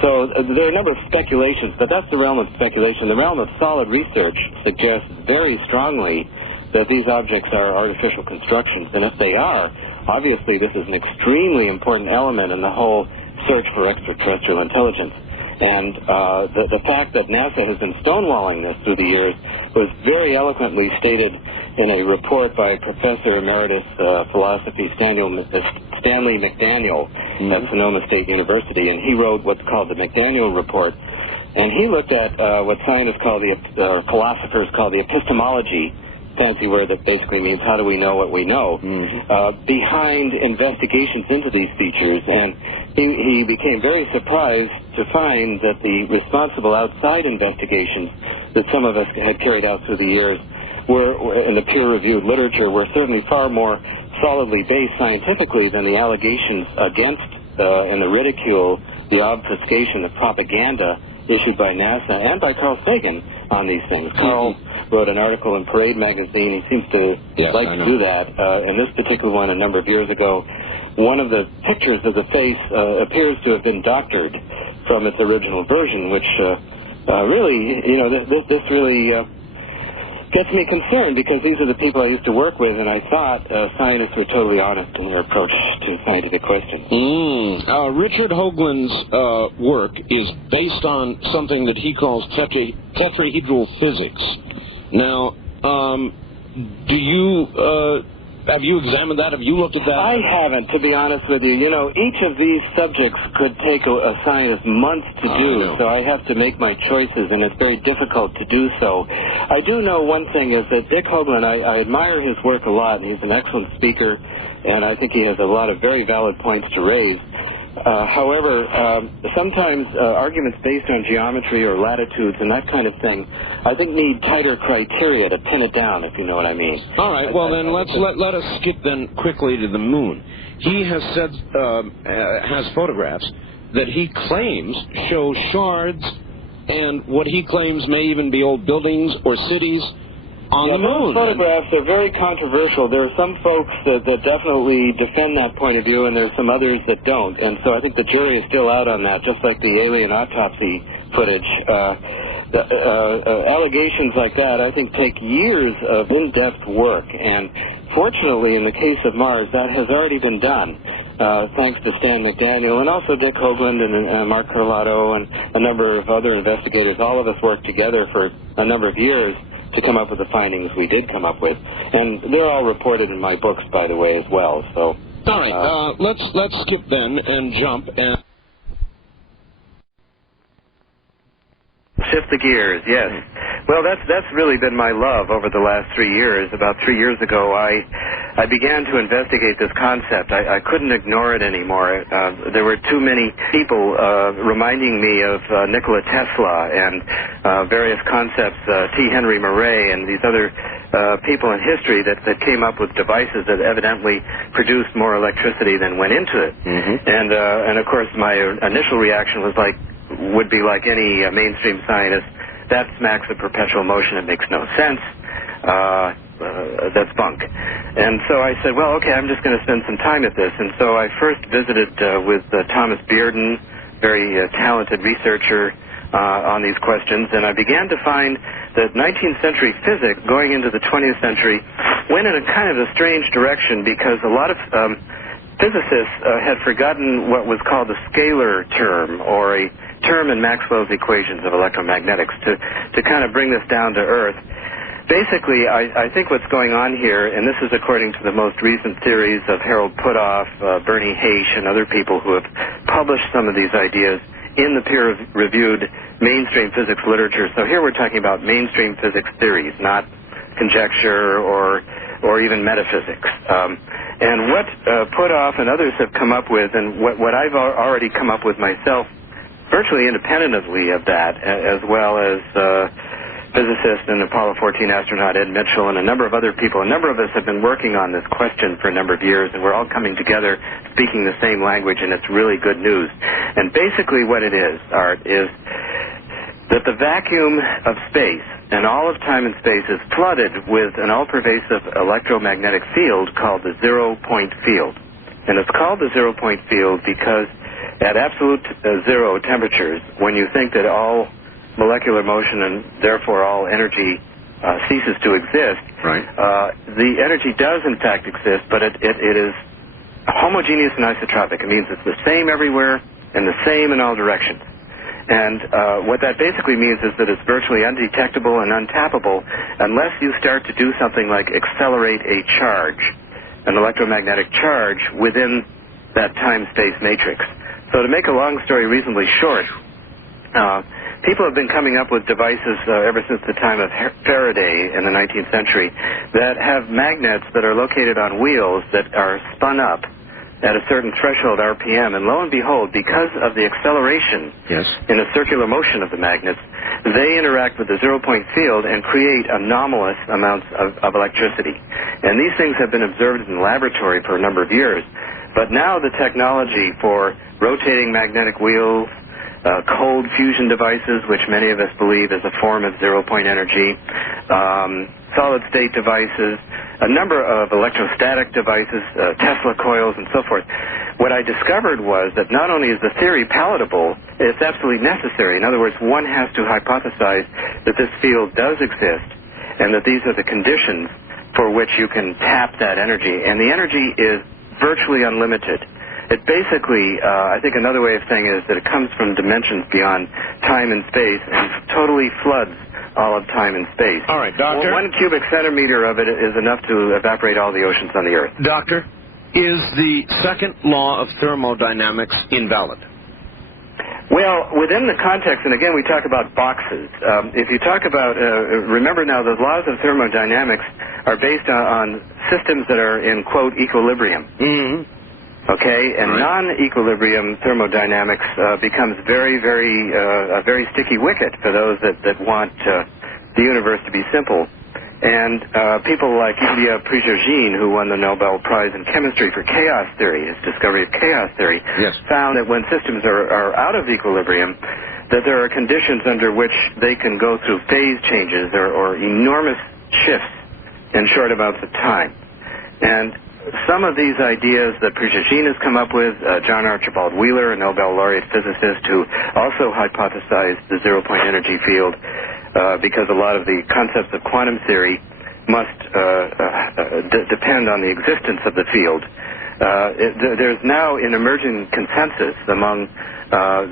So there are a number of speculations, but that's the realm of speculation. The realm of solid research suggests very strongly that these objects are artificial constructions, and if they are, obviously this is an extremely important element in the whole search for extraterrestrial intelligence. And the fact that NASA has been stonewalling this through the years was very eloquently stated in a report by Professor Emeritus Philosophy Stanley McDaniel at Sonoma State University, and he wrote what's called the McDaniel Report. And he looked at what scientists call philosophers call the epistemology, fancy word that basically means how do we know what we know, behind investigations into these features. And he became very surprised to find that the responsible outside investigations that some of us had carried out through the years were in the peer-reviewed literature were certainly far more solidly based scientifically than the allegations against and the ridicule, the obfuscation, the propaganda issued by NASA and by Carl Sagan on these things. Carl wrote an article in Parade magazine. He seems to like to do that. In this particular one, a number of years ago, one of the pictures of the face appears to have been doctored from its original version, which really, this really gets me concerned because these are the people I used to work with, and I thought scientists were totally honest in their approach to scientific questions. Richard Hoagland's work is based on something that he calls tetrahedral physics. Now, have you examined that? Have you looked at that? I haven't, to be honest with you. You know, each of these subjects could take a scientist months to do, so I have to make my choices, and it's very difficult to do so. I do know one thing is that Dick Hoagland, I admire his work a lot. He's an excellent speaker, and I think he has a lot of very valid points to raise. However, sometimes arguments based on geometry or latitudes and that kind of thing, I think need tighter criteria to pin it down, if you know what I mean. All right. Well, then let us skip then quickly to the moon. He has said has photographs that he claims show shards and what he claims may even be old buildings or cities on the moon. Those photographs are very controversial. There are some folks that definitely defend that point of view, and there's some others that don't. And so I think the jury is still out on that, just like the alien autopsy footage. Allegations like that, I think, take years of in-depth work. And fortunately, in the case of Mars, that has already been done, thanks to Stan McDaniel and also Dick Hoagland and Mark Carlotto and a number of other investigators. All of us worked together for a number of years to come up with the findings we did come up with. And they're all reported in my books, by the way, as well. So, all right, let's skip then and jump and shift the gears, yes. Well, that's really been my love over the last 3 years. About 3 years ago, I began to investigate this concept. I couldn't ignore it anymore. There were too many people reminding me of Nikola Tesla and various concepts, T. Henry Murray and these other people in history that came up with devices that evidently produced more electricity than went into it. And of course, my initial reaction would be like any mainstream scientist, that smacks of perpetual motion. It makes no sense. That's bunk. And so I said, well, okay, I'm just going to spend some time at this. And so I first visited with Thomas Bearden, very talented researcher on these questions, and I began to find that 19th century physics going into the 20th century went in a kind of a strange direction because a lot of physicists had forgotten what was called a scalar term, or a term in Maxwell's equations of electromagnetics, to kind of bring this down to earth. Basically, I think what's going on here, and this is according to the most recent theories of Harold Puthoff, Bernie Haish, and other people who have published some of these ideas in the peer-reviewed mainstream physics literature. So here we're talking about mainstream physics theories, not conjecture or even metaphysics. And what Puthoff and others have come up with, and what I've already come up with myself, virtually independently of that, as well as physicist and Apollo 14 astronaut Ed Mitchell and a number of other people. A number of us have been working on this question for a number of years, and we're all coming together speaking the same language, and it's really good news. And basically what it is, Art, is that the vacuum of space and all of time and space is flooded with an all-pervasive electromagnetic field called the zero-point field. And it's called the zero-point field because at absolute zero temperatures, when you think that all molecular motion and therefore all energy ceases to exist, right. The energy does in fact exist, but it is homogeneous and isotropic. It means it's the same everywhere and the same in all directions. And what that basically means is that it's virtually undetectable and untappable unless you start to do something like accelerate a charge, an electromagnetic charge within that time-space matrix. So to make a long story reasonably short, people have been coming up with devices ever since the time of Faraday in the 19th century that have magnets that are located on wheels that are spun up at a certain threshold RPM, and lo and behold, because of the acceleration in a circular motion of the magnets, they interact with the zero-point field and create anomalous amounts of electricity. And these things have been observed in the laboratory for a number of years. But now the technology for rotating magnetic wheels, cold fusion devices, which many of us believe is a form of zero-point energy, solid-state devices, a number of electrostatic devices, Tesla coils, and so forth. What I discovered was that not only is the theory palatable, it's absolutely necessary. In other words, one has to hypothesize that this field does exist, and that these are the conditions for which you can tap that energy. And the energy is virtually unlimited. It basically, I think another way of saying it is that it comes from dimensions beyond time and space and totally floods all of time and space. All right, Doctor. Well, 1 cubic centimeter of it is enough to evaporate all the oceans on the Earth. Doctor, is the second law of thermodynamics invalid? Well, within the context, and again, we talk about boxes. If you talk about, remember now, the laws of thermodynamics are based on systems that are in, quote, equilibrium. Mm-hmm. Okay, and non-equilibrium thermodynamics becomes a very sticky wicket for those that want the universe to be simple. And people like Ilya Prigogine, who won the Nobel Prize in Chemistry for chaos theory, his discovery of chaos theory, found that when systems are out of equilibrium, that there are conditions under which they can go through phase changes or enormous shifts in short amounts of time. And some of these ideas that Prigogine has come up with, John Archibald Wheeler, a Nobel laureate physicist who also hypothesized the zero-point energy field, because a lot of the concepts of quantum theory must depend on the existence of the field. There's now an emerging consensus among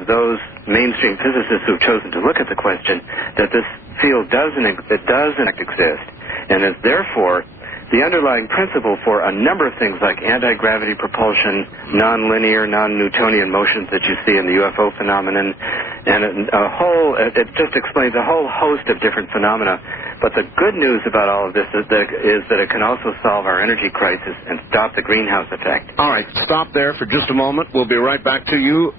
those mainstream physicists who've chosen to look at the question that this field does in fact exist, and is therefore the underlying principle for a number of things like anti-gravity propulsion, non-linear, non-Newtonian motions that you see in the UFO phenomenon, and it just explains a whole host of different phenomena. But the good news about all of this is that it can also solve our energy crisis and stop the greenhouse effect. All right, stop there for just a moment. We'll be right back to you.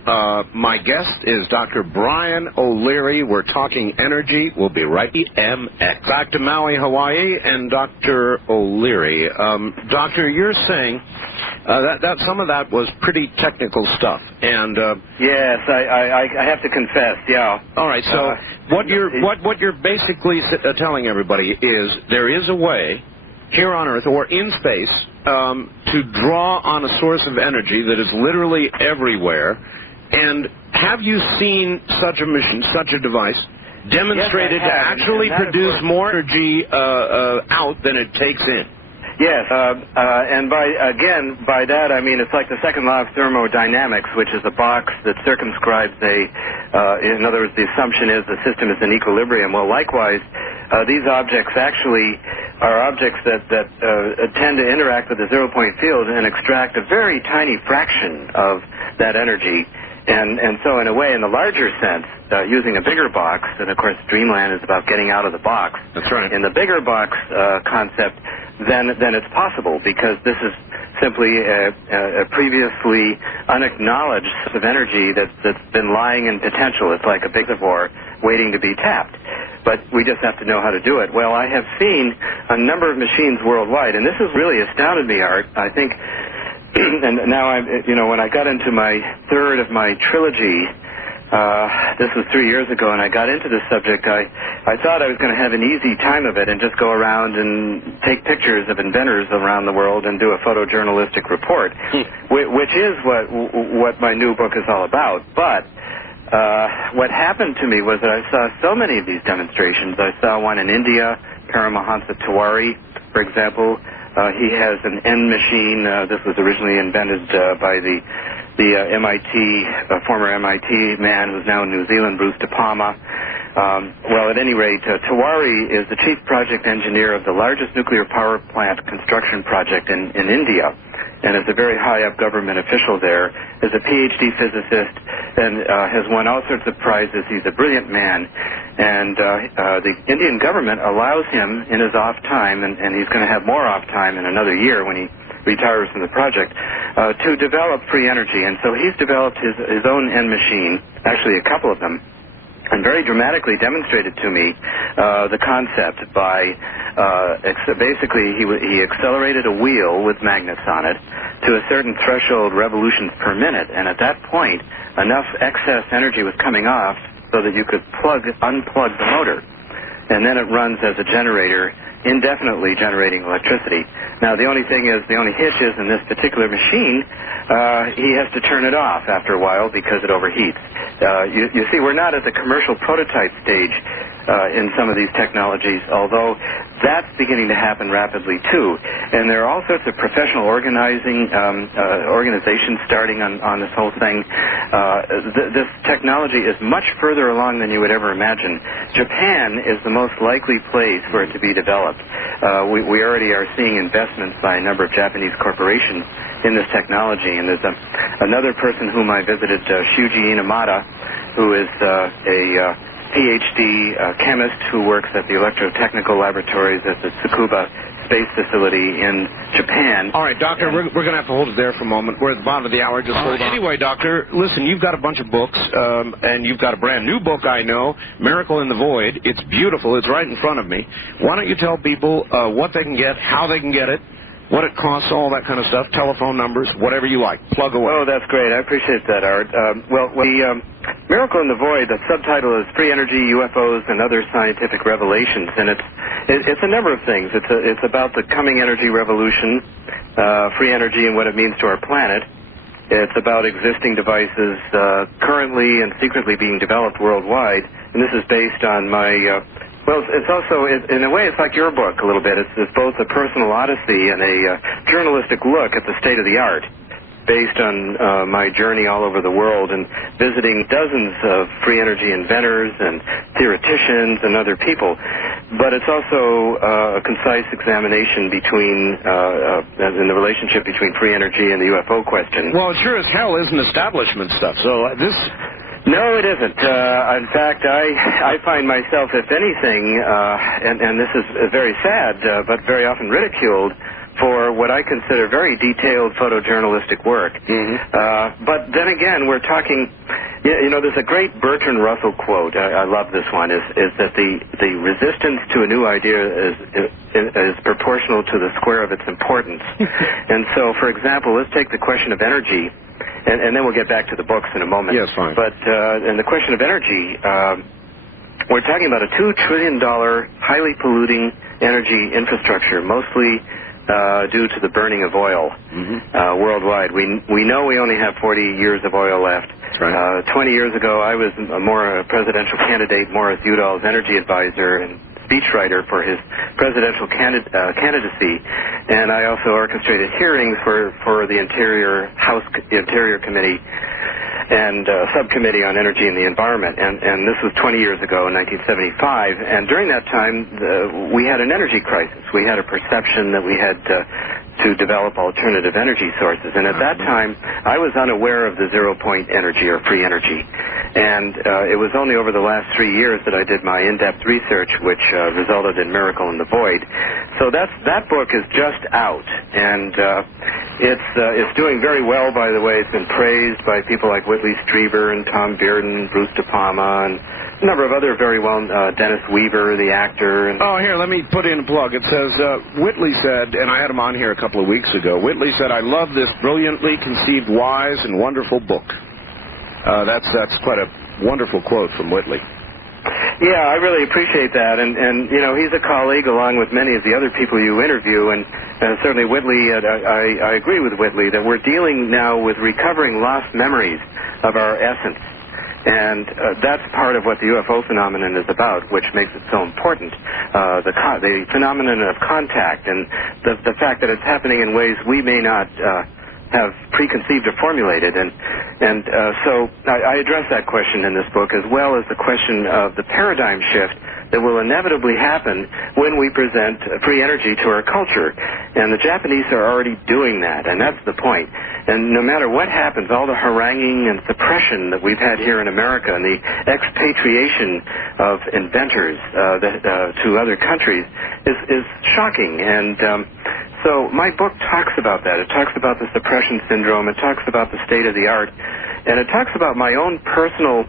My guest is Dr. Brian O'Leary. We're talking energy. We'll be right MX. Back to Maui, Hawaii, and Dr. O'Leary. Doctor, you're saying that some of that was pretty technical stuff, and yes, I have to confess, yeah. All right, so what you're basically telling everybody is there is a way here on Earth or in space to draw on a source of energy that is literally everywhere. And have you seen such a mission, such a device, demonstrated to actually produce more energy out than it takes in? Yes, and by that I mean it's like the second law of thermodynamics, which is a box that circumscribes in other words, the assumption is the system is in equilibrium. Well, likewise, these objects actually are objects that tend to interact with the zero-point field and extract a very tiny fraction of that energy. And so in a way, in the larger sense, using a bigger box, and of course Dreamland is about getting out of the box. That's right. In the bigger box concept, then it's possible, because this is simply a previously unacknowledged source of energy that's been lying in potential. It's like a big reservoir waiting to be tapped. But we just have to know how to do it. Well, I have seen a number of machines worldwide, and this has really astounded me, Art. I think, and now when I got into my third of my trilogy, this was 3 years ago, and I got into this subject, I thought I was going to have an easy time of it and just go around and take pictures of inventors around the world and do a photojournalistic report, which is what my new book is all about. But what happened to me was that I saw so many of these demonstrations. I saw one in India, Paramahansa Tiwari, for example. He has an N machine. This was originally invented by the MIT, former MIT man who's now in New Zealand, Bruce De Palma. Well, at any rate, Tiwari is the chief project engineer of the largest nuclear power plant construction project in India, and is a very high-up government official there, is a PhD physicist, and has won all sorts of prizes. He's a brilliant man, and the Indian government allows him in his off time, and he's going to have more off time in another year when he retires from the project, to develop free energy. And so he's developed his own N machine, actually a couple of them, and very dramatically demonstrated to me the concept by basically he accelerated a wheel with magnets on it to a certain threshold revolutions per minute, and at that point enough excess energy was coming off so that you could unplug the motor, and then it runs as a generator, indefinitely generating electricity. Now the only hitch is in this particular machine, he has to turn it off after a while because it overheats. You see, we're not at the commercial prototype stage in some of these technologies, although that's beginning to happen rapidly too. And there are all sorts of professional organizations starting on this whole thing. This technology is much further along than you would ever imagine. Japan is the most likely place for it to be developed. We already are seeing investments by a number of Japanese corporations in this technology. And there's another person whom I visited, Shuji Inamata, who is a PhD chemist who works at the electrotechnical laboratories at the Tsukuba Space Facility in Japan. All right, Doctor, we're going to have to hold it there for a moment. We're at the bottom of the hour. Just hold on. Anyway, Doctor, listen, you've got a bunch of books, and you've got a brand new book, I know, Miracle in the Void. It's beautiful. It's right in front of me. Why don't you tell people what they can get, how they can get it, what it costs, all that kind of stuff, telephone numbers, whatever you like. Plug away. Oh, that's great. I appreciate that, Art. Miracle in the Void, the subtitle is Free Energy, UFOs, and Other Scientific Revelations, and it's a number of things. It's about the coming energy revolution, free energy and what it means to our planet. It's about existing devices currently and secretly being developed worldwide, and this is based on my... Well, it's also, in a way, it's like your book a little bit. It's both a personal odyssey and a journalistic look at the state of the art, based on my journey all over the world and visiting dozens of free energy inventors and theoreticians and other people. But it's also a concise examination in the relationship between free energy and the UFO question. Well, it sure as hell isn't establishment stuff. So this... No, it isn't. In fact, I find myself, if anything, and this is very sad, but very often ridiculed, for what I consider very detailed photojournalistic work. Mm-hmm. But then again, we're talking, there's a great Bertrand Russell quote, I love this one, is that the resistance to a new idea is proportional to the square of its importance. And so, for example, let's take the question of energy, and then we'll get back to the books in a moment. Yes, fine. But in the question of energy, we're talking about a $2 trillion highly polluting energy infrastructure, mostly due to the burning of oil worldwide. We know we only have 40 years of oil left. That's right. 20 years ago, I was a presidential candidate, Morris Udall's energy advisor and speechwriter for his presidential candidacy, and I also orchestrated hearings for the Interior Committee and subcommittee on energy and the environment, and this was 20 years ago in 1975, and during that time we had an energy crisis. We had a perception that we had to develop alternative energy sources, and at that time I was unaware of the zero-point energy or free energy, and it was only over the last 3 years that I did my in-depth research, which resulted in Miracle in the Void. So that book is just out, and it's doing very well, by the way. It's been praised by people like Whitley Strieber and Tom Bearden, Bruce De Palma, and a number of other very well, Dennis Weaver, the actor. And oh, here, let me put in a plug. It says, Whitley said, and I had him on here a couple of weeks ago, Whitley said, "I love this brilliantly conceived, wise, and wonderful book." That's quite a wonderful quote from Whitley. Yeah, I really appreciate that, and he's a colleague along with many of the other people you interview, and certainly Whitley, I agree with Whitley that we're dealing now with recovering lost memories of our essence. And that's part of what the UFO phenomenon is about, which makes it so important. The phenomenon of contact and the fact that it's happening in ways we may not have preconceived or formulated. And so I address that question in this book, as well as the question of the paradigm shift that will inevitably happen when we present free energy to our culture. And the Japanese are already doing that, and that's the point. And no matter what happens, all the haranguing and suppression that we've had here in America and the expatriation of inventors to other countries is shocking. And so my book talks about that. It talks about the suppression syndrome. It talks about the state of the art. And it talks about my own personal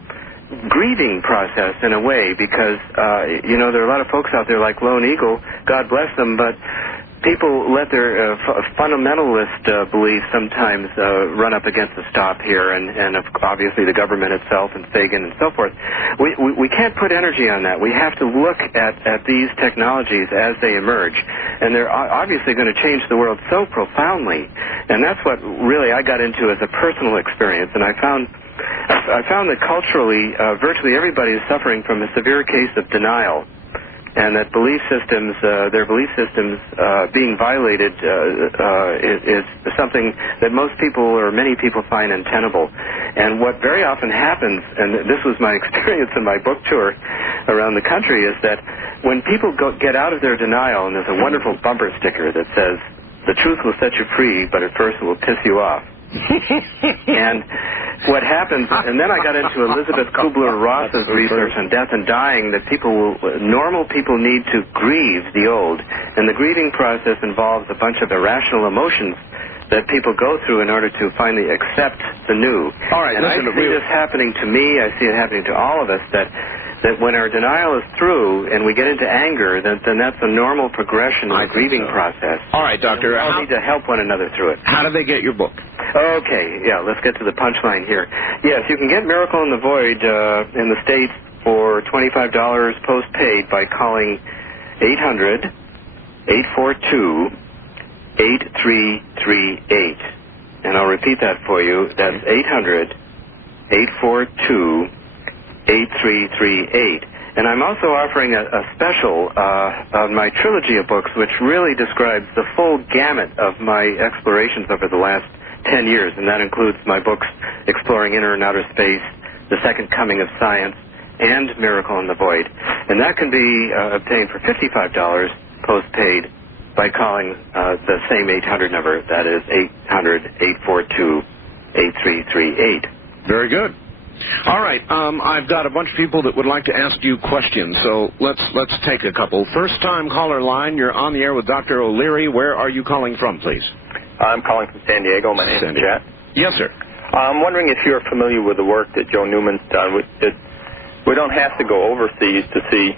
grieving process in a way, because there are a lot of folks out there like Lone Eagle, God bless them, but people let their fundamentalist beliefs sometimes run up against the stop here, and obviously the government itself and Fagan and so forth. We can't put energy on that. We have to look at these technologies as they emerge, and they're obviously going to change the world so profoundly, and that's what really I got into as a personal experience, and I found I found that culturally, virtually everybody is suffering from a severe case of denial, and that their belief systems being violated is something that most people or many people find untenable. And what very often happens, and this was my experience in my book tour around the country, is that when people get out of their denial, and there's a wonderful bumper sticker that says, "The truth will set you free, but at first it will piss you off." And what happens, and then I got into Elizabeth Kubler-Ross's research on death and dying, that normal people need to grieve the old, and the grieving process involves a bunch of irrational emotions that people go through in order to finally accept the new. All right, and I see this happening to me, I see it happening to all of us, that when our denial is through and we get into anger, then that's a normal progression in the grieving process. All right, Doctor. We all need to help one another through it. How do they get your book? Okay, yeah, let's get to the punchline here. Yes, you can get Miracle in the Void in the States for $25 post-paid by calling 800-842-8338. And I'll repeat that for you. That's 800-842-8338. And I'm also offering a special on my trilogy of books, which really describes the full gamut of my explorations over the last 10 years, and that includes my books Exploring Inner and Outer Space, The Second Coming of Science, and Miracle in the Void. And that can be obtained for $55 post-paid by calling the same 800 number. That is 800-842-8338. Very good. All right, I've got a bunch of people that would like to ask you questions, so let's take a couple. First-time caller line, you're on the air with Dr. O'Leary. Where are you calling from, please? I'm calling from San Diego. My name is Chet. Yes, sir. I'm wondering if you're familiar with the work that Joe Newman's done. We don't have to go overseas to see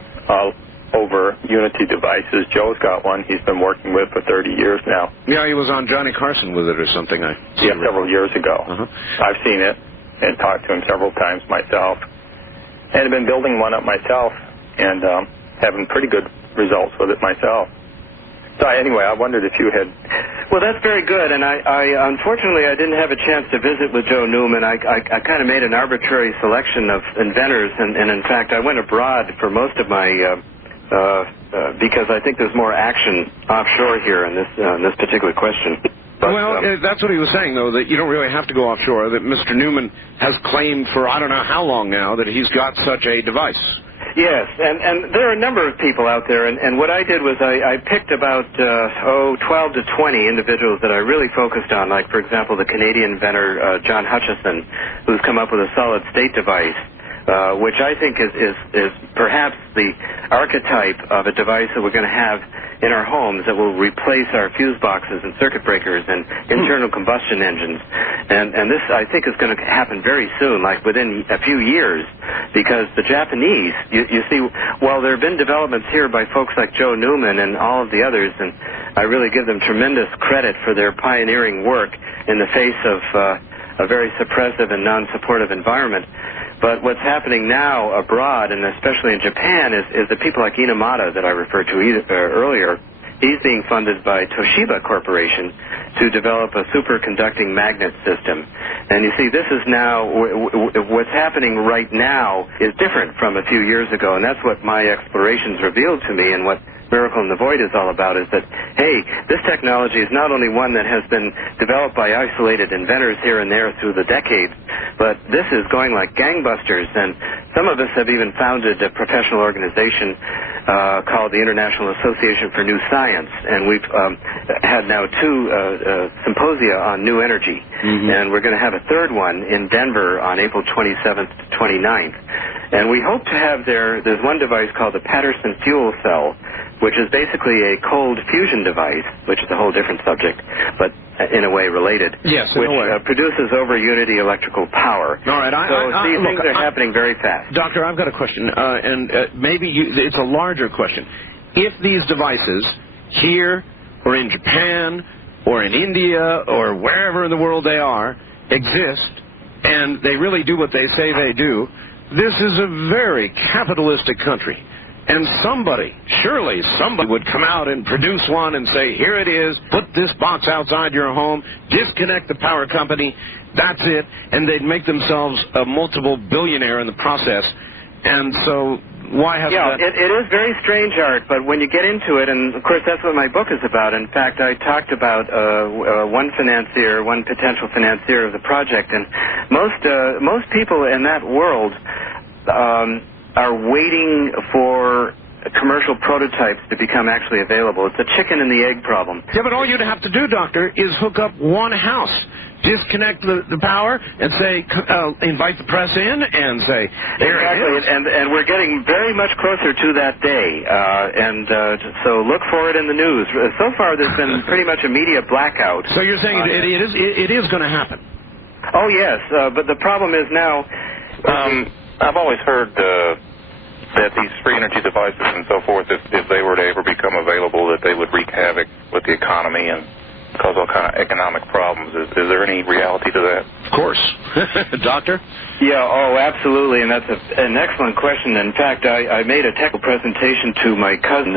over Unity devices. Joe's got one he's been working with for 30 years now. Yeah, he was on Johnny Carson with it or something. Yeah, several years ago. Uh-huh. I've seen it and talked to him several times myself. And I've been building one up myself and having pretty good results with it myself. So anyway, I wondered if you had... Well, that's very good, and I unfortunately I didn't have a chance to visit with Joe Newman. I kind of made an arbitrary selection of inventors, and in fact I went abroad for most of my because I think there's more action offshore here in this particular question. But, that's what he was saying, though, that you don't really have to go offshore, that Mr. Newman has claimed for I don't know how long now that he's got such a device. Yes, and there are a number of people out there, and what I did was I picked about 12 to 20 individuals that I really focused on, like, for example, the Canadian inventor John Hutchison, who's come up with a solid-state device, which I think is perhaps the archetype of a device that we're going to have in our homes that will replace our fuse boxes and circuit breakers and internal combustion engines. And this, I think, is going to happen very soon, like within a few years, because the Japanese, you see, while there have been developments here by folks like Joe Newman and all of the others, and I really give them tremendous credit for their pioneering work in the face of a very suppressive and non-supportive environment. But what's happening now abroad, and especially in Japan, is that people like Inamata that I referred to earlier, he's being funded by Toshiba Corporation to develop a superconducting magnet system. And you see, this is now, what's happening right now is different from a few years ago, and that's what my explorations revealed to me, and what Miracle in the Void is all about, is that, hey, this technology is not only one that has been developed by isolated inventors here and there through the decades, but this is going like gangbusters, and some of us have even founded a professional organization called the International Association for New Science, and we've had now 2 symposia on new energy, and we're going to have a 3rd one in Denver on April 27th to 29th. And we hope to have there's one device called the Patterson Fuel Cell, which is basically a cold fusion device, which is a whole different subject, but in a way related, yes, which produces over unity electrical power. All right, these things are happening very fast. Doctor, I've got a question, and maybe it's a larger question. If these devices here or in Japan or in India or wherever in the world they are exist, and they really do what they say they do, this is a very capitalistic country. And surely somebody would come out and produce one and say, here it is, put this box outside your home, disconnect the power company, That's it, and they'd make themselves a multiple billionaire in the process. And so why have that? It is very strange, Art, but when you get into it, and of course that's what my book is about. In fact, I talked about one potential financier of the project, and most people in that world are waiting for commercial prototypes to become actually available. It's a chicken and the egg problem. Yeah, but all you'd have to do, Doctor, is hook up one house. Disconnect the power and say, invite the press in and say, here it is. And we're getting very much closer to that day. So look for it in the news. So far, there's been pretty much a media blackout. So you're saying it is going to happen? Oh, yes. But the problem is now... I've always heard that these free energy devices and so forth, if they were to ever become available, that they would wreak havoc with the economy and cause all kind of economic problems. Is there any reality to that? Of course. Doctor? Yeah, absolutely, and that's an excellent question. In fact, I made a technical presentation to my cousin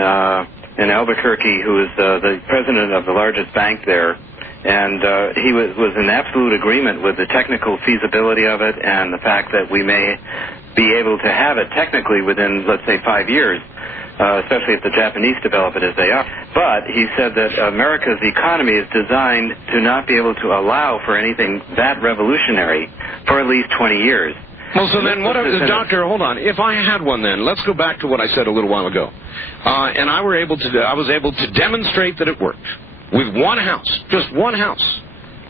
in Albuquerque, who is the president of the largest bank there, and he was in absolute agreement with the technical feasibility of it and the fact that we may be able to have it technically within, let's say, 5 years. Especially if the Japanese develop it as they are. But he said that America's economy is designed to not be able to allow for anything that revolutionary for at least 20 years. Well, so then Doctor, hold on. If I had one then, let's go back to what I said a little while ago. And I was able to demonstrate that it worked. With one house, just one house.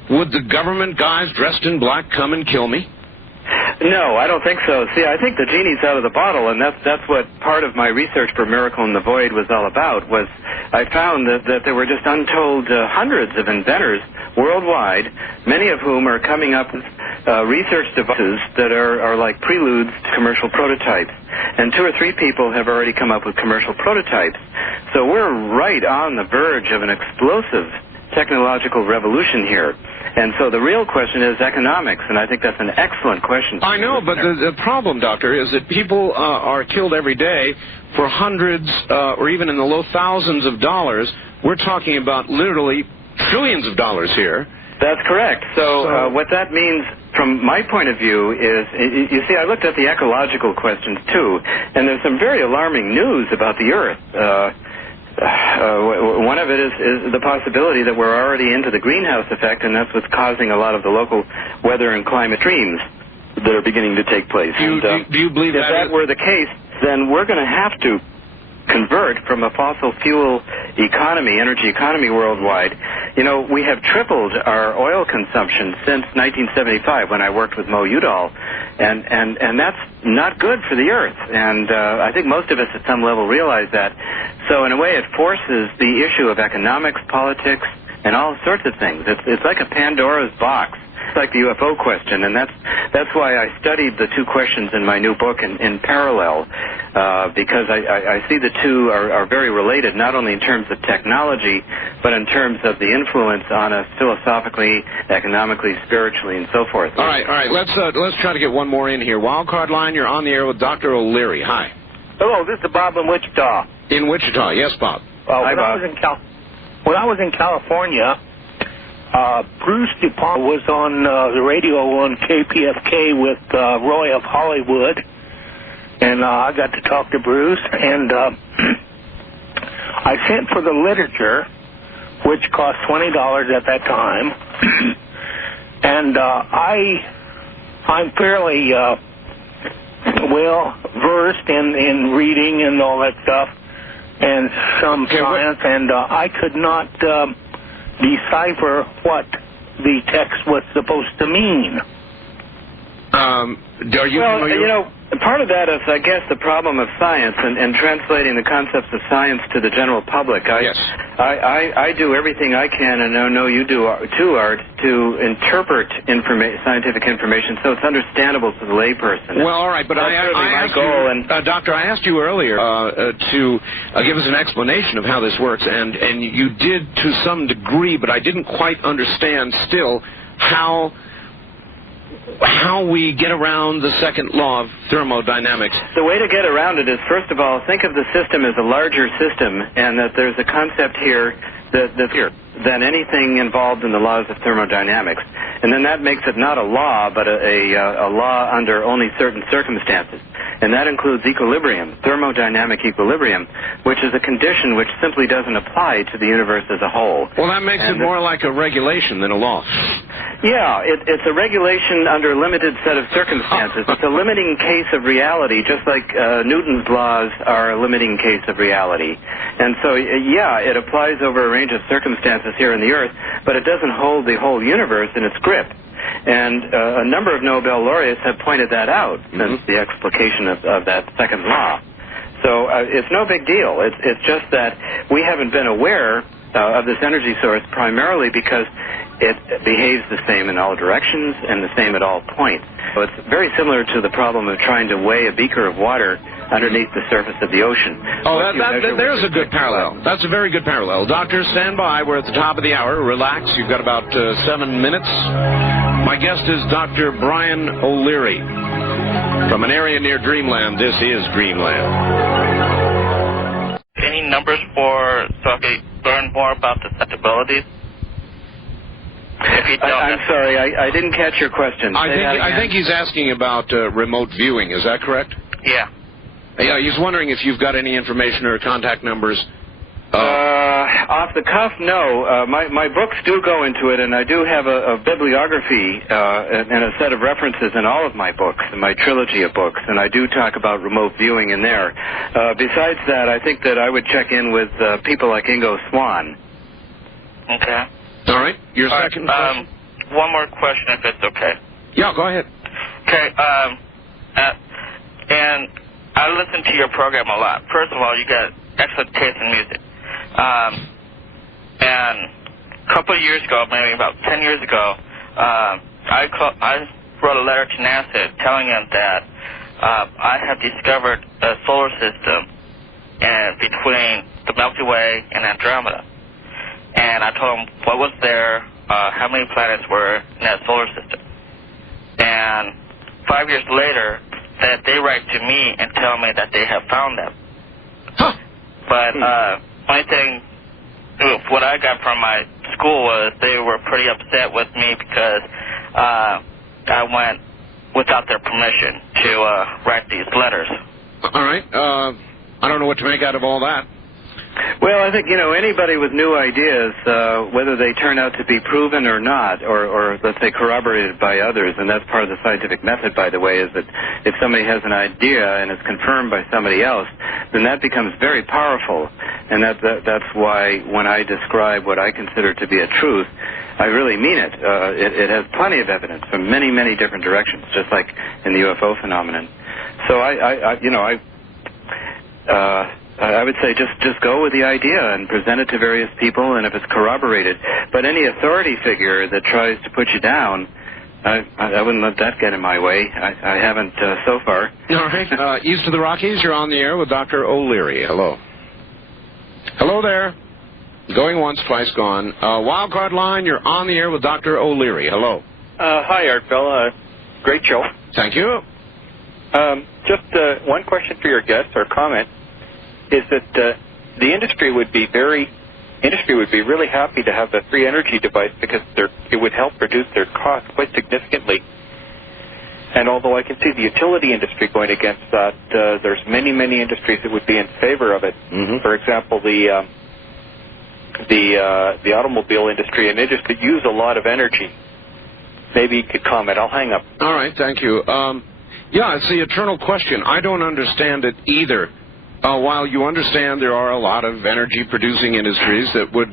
Would the government guys dressed in black come and kill me? No, I don't think so. See, I think the genie's out of the bottle, and that's what part of my research for Miracle in the Void was all about, was I found that there were just untold hundreds of inventors worldwide, many of whom are coming up with research devices that are like preludes to commercial prototypes. And 2 or 3 people have already come up with commercial prototypes. So we're right on the verge of an explosive technological revolution here. And so the real question is economics, and I think that's an excellent question. I know, but the problem, Doctor, is that people are killed every day for hundreds or even in the low thousands of dollars. We're talking about literally trillions of dollars here. That's correct. So what that means from my point of view is, you see, I looked at the ecological questions too, and there's some very alarming news about the Earth. One of it is the possibility that we're already into the greenhouse effect, and that's what's causing a lot of the local weather and climate extremes that are beginning to take place. Do you believe if that were the case, then we're going to have to convert from a fossil fuel economy, energy economy worldwide. You know, we have tripled our oil consumption since 1975 when I worked with Mo Udall, and that's not good for the Earth. And I think most of us at some level realize that. So in a way, it forces the issue of economics, politics, and all sorts of things. It's like a Pandora's box. It's like the UFO question, and that's why I studied the 2 questions in my new book in parallel, because I see the 2 are very related, not only in terms of technology, but in terms of the influence on us philosophically, economically, spiritually, and so forth. All right. Let's try to get one more in here. Wildcard line, you're on the air with Dr. O'Leary. Hi. Hello, this is Bob in Wichita. In Wichita, yes, Bob. Hi, Bob. When I was in California, Bruce DuPont was on the radio on KPFK with Roy of Hollywood, and I got to talk to Bruce, and I sent for the literature, which cost $20 at that time, and I'm fairly well versed in reading and all that stuff, and some science, and I could not decipher what the text was supposed to mean. Part of that is, I guess, the problem of science and translating the concepts of science to the general public. I do everything I can, and I know you do too, Art, to interpret scientific information so it's understandable to the layperson. Well, all right, but Doctor, I asked you earlier to give us an explanation of how this works, and you did to some degree, but I didn't quite understand still how we get around the second law of thermodynamics. The way to get around it is, first of all, think of the system as a larger system, and that there's a concept here that's here than anything involved in the laws of thermodynamics. and then that makes it not a law, but a law under only certain circumstances. And that includes equilibrium, thermodynamic equilibrium, which is a condition which simply doesn't apply to the universe as a whole. Well, that makes it more like a regulation than a law. Yeah, it's a regulation under a limited set of circumstances. It's a limiting case of reality, just like Newton's laws are a limiting case of reality. And so, yeah, it applies over a range of circumstances here on the Earth, but it doesn't hold the whole universe in its grip. And a number of Nobel laureates have pointed that out since the explication of that second law. So it's no big deal. It's just that we haven't been aware of this energy source primarily because it behaves the same in all directions and the same at all points. So it's very similar to the problem of trying to weigh a beaker of water underneath the surface of the ocean. Oh, there's a good parallel. That's a very good parallel. Doctor, stand by. We're at the top of the hour. Relax. You've got about 7 minutes. My guest is Dr. Brian O'Leary from an area near Dreamland. This is Dreamland. Any numbers so I can learn more about the susceptibilities? I'm sorry, I didn't catch your question. I think he's asking about remote viewing. Is that correct? Yeah. Yeah, he's wondering if you've got any information or contact numbers. Off the cuff, no. My books do go into it, and I do have a bibliography and a set of references in all of my books, in my trilogy of books, and I do talk about remote viewing in there. Besides that, I think that I would check in with people like Ingo Swann. Okay. All right. Your second question? One more question, if it's okay. Yeah, go ahead. Okay. And I listen to your program a lot. First of all, you got excellent taste in music. And a couple of years ago, maybe about 10 years ago, I wrote a letter to NASA telling them that I have discovered a solar system between the Milky Way and Andromeda. And I told them what was there, how many planets were in that solar system. And 5 years later, that they write to me and tell me that they have found them. Huh. But only thing, what I got from my school was they were pretty upset with me because I went without their permission to write these letters. All right. I don't know what to make out of all that. Well, I think, anybody with new ideas, whether they turn out to be proven or not, or let's say corroborated by others, and that's part of the scientific method, by the way, is that if somebody has an idea and it's confirmed by somebody else, then that becomes very powerful. And that's why when I describe what I consider to be a truth, I really mean it. It has plenty of evidence from many, many different directions, just like in the UFO phenomenon. So I would say just go with the idea and present it to various people, and if it's corroborated. But any authority figure that tries to put you down, I wouldn't let that get in my way. I haven't so far. All right. East of the Rockies, you're on the air with Dr. O'Leary. Hello. Hello there. Going once, twice gone. Wildcard line, you're on the air with Dr. O'Leary. Hello. Hi, Art Bell. Great show. Thank you. Just one question for your guest or comment is that the industry would be really happy to have the free energy device because it would help reduce their costs quite significantly. And although I can see the utility industry going against that, there's many industries that would be in favor of it. Mm-hmm. For example, the automobile industry, and they just could use a lot of energy. Maybe you could comment. I'll hang up. All right, thank you. Yeah, it's the eternal question. I don't understand it either. While you understand there are a lot of energy-producing industries that would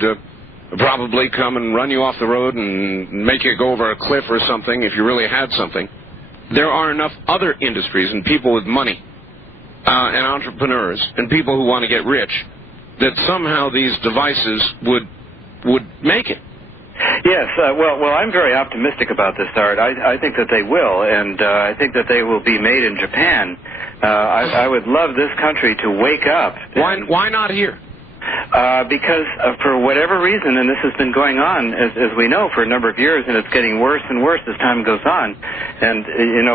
probably come and run you off the road and make you go over a cliff or something if you really had something, there are enough other industries and people with money and entrepreneurs and people who want to get rich that somehow these devices would make it. Yes, well, I'm very optimistic about this, Art. I think that they will, and I think that they will be made in Japan. I would love this country to wake up. Why not here? Because for whatever reason, and this has been going on, as we know, for a number of years, and it's getting worse and worse as time goes on. And,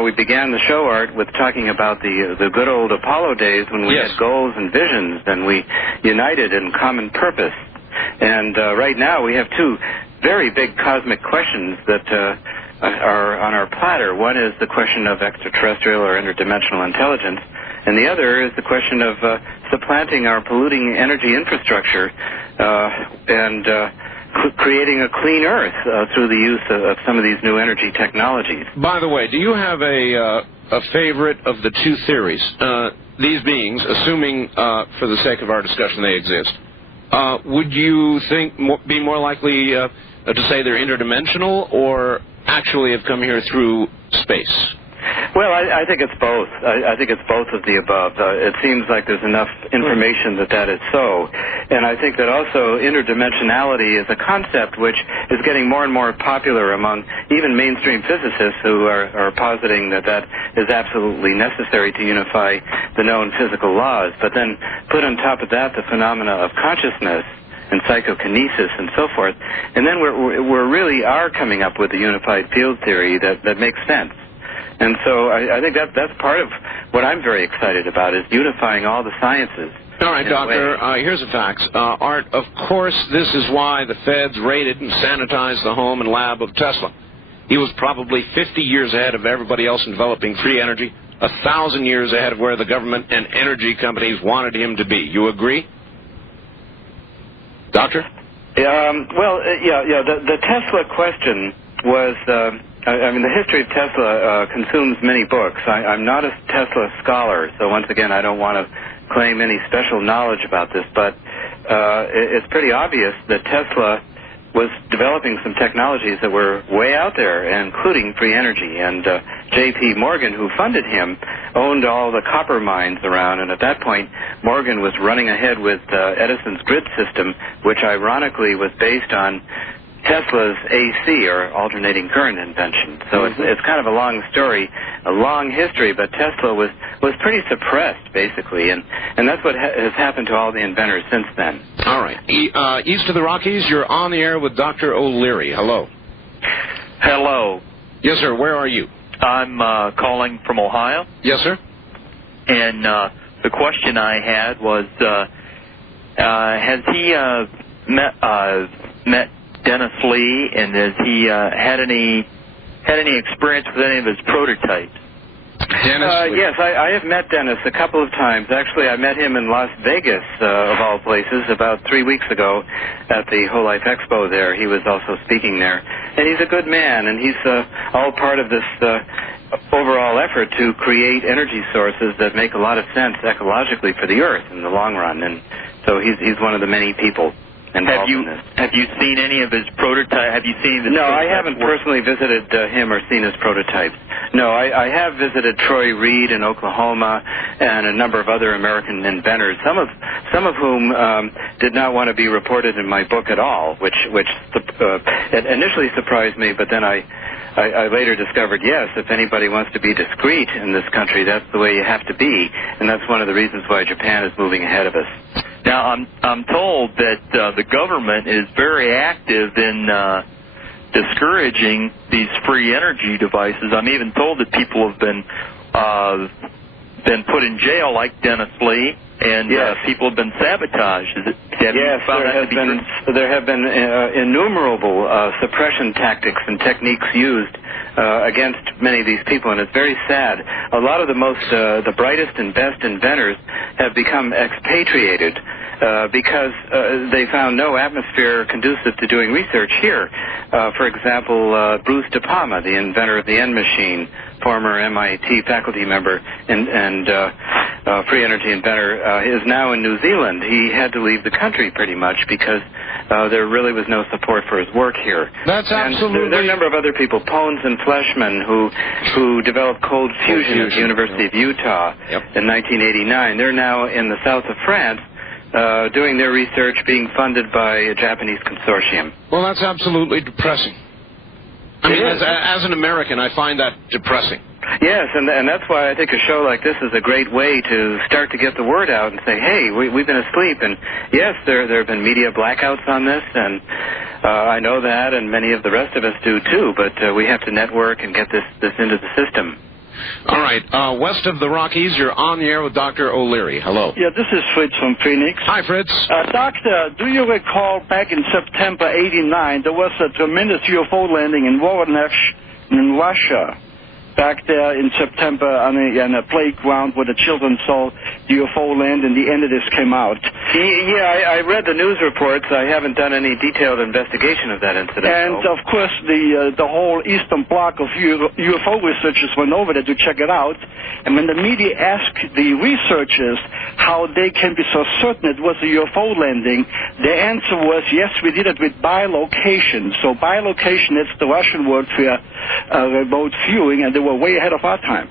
we began the show, Art, with talking about the good old Apollo days when we Yes. had goals and visions, and we united in common purpose. And right now we have two very big cosmic questions that are on our platter. One is the question of extraterrestrial or interdimensional intelligence, and the other is the question of supplanting our polluting energy infrastructure and creating a clean Earth through the use of some of these new energy technologies. By the way, do you have a favorite of the two theories? These beings, assuming for the sake of our discussion they exist, would you think be more likely to say they're interdimensional or actually have come here through space? Well, I think it's both. I think it's both of the above. It seems like there's enough information that is so. And I think that also interdimensionality is a concept which is getting more and more popular among even mainstream physicists who are positing that is absolutely necessary to unify the known physical laws. But then put on top of that the phenomena of consciousness and psychokinesis and so forth. And then we're really are coming up with a unified field theory that makes sense. And so I think that's part of what I'm very excited about, is unifying all the sciences. All right, Doctor, here's the facts. Art, of course, this is why the feds raided and sanitized the home and lab of Tesla. He was probably 50 years ahead of everybody else in developing free energy, 1,000 years ahead of where the government and energy companies wanted him to be. You agree? Doctor? The Tesla question was... the history of Tesla consumes many books. I'm not a Tesla scholar, so once again, I don't want to claim any special knowledge about this, but it's pretty obvious that Tesla was developing some technologies that were way out there, including free energy. And J.P. Morgan, who funded him, owned all the copper mines around, and at that point, Morgan was running ahead with Edison's grid system, which ironically was based on Tesla's AC, or alternating current invention. So it's kind of a long story, a long history, but Tesla was pretty suppressed, basically, and that's what has happened to all the inventors since then. All right. East of the Rockies, you're on the air with Dr. O'Leary. Hello. Hello. Yes, sir. Where are you? I'm calling from Ohio. Yes, sir. And the question I had was, has he met Dennis Lee, and has he had any experience with any of his prototypes? Dennis? Yes, I have met Dennis a couple of times. Actually, I met him in Las Vegas, of all places, about 3 weeks ago at the Whole Life Expo there. He was also speaking there. And he's a good man, and he's all part of this overall effort to create energy sources that make a lot of sense ecologically for the Earth in the long run. And so he's one of the many people. Have you seen any of his prototypes? Have you seen the? No, I haven't personally visited him or seen his prototypes. No, I have visited Troy Reed in Oklahoma and a number of other American inventors, some of whom did not want to be reported in my book at all, which it initially surprised me, but then I later discovered, yes, if anybody wants to be discreet in this country, that's the way you have to be, and that's one of the reasons why Japan is moving ahead of us. Now, I'm told that the government is very active in discouraging these free energy devices. I'm even told that people have been put in jail, like Dennis Lee, and people have been sabotaged. There have been innumerable suppression tactics and techniques used against many of these people, and it's very sad. A lot of the brightest and best inventors have become expatriated because they found no atmosphere conducive to doing research here. For example, Bruce De Palma, the inventor of the N machine, former MIT faculty member and free energy inventor, is now in New Zealand. He had to leave the country pretty much because there really was no support for his work here. That's absolutely... There are a number of other people, Pones and Fleshman, who developed cold fusion at the University of Utah in 1989. They're now in the south of France doing their research, being funded by a Japanese consortium. Well, that's absolutely depressing. I mean, as an American, I find that depressing. Yes, and that's why I think a show like this is a great way to start to get the word out and say, hey, we've been asleep. And yes, there have been media blackouts on this, and I know that, and many of the rest of us do too, but we have to network and get this into the system. All right, west of the Rockies, you're on the air with Dr. O'Leary. Hello. Yeah, this is Fritz from Phoenix. Hi, Fritz. Doctor, do you recall back in September '89, there was a tremendous UFO landing in Voronezh, in Russia, back there in September on a playground where the children saw UFO land and the entities came out. Yeah, I read the news reports. I haven't done any detailed investigation of that incident. And, of course, the whole Eastern Bloc of UFO researchers went over there to check it out. And when the media asked the researchers how they can be so certain it was a UFO landing, their answer was, yes, we did it with bilocation. So bilocation is the Russian word for remote viewing, and they were way ahead of our time.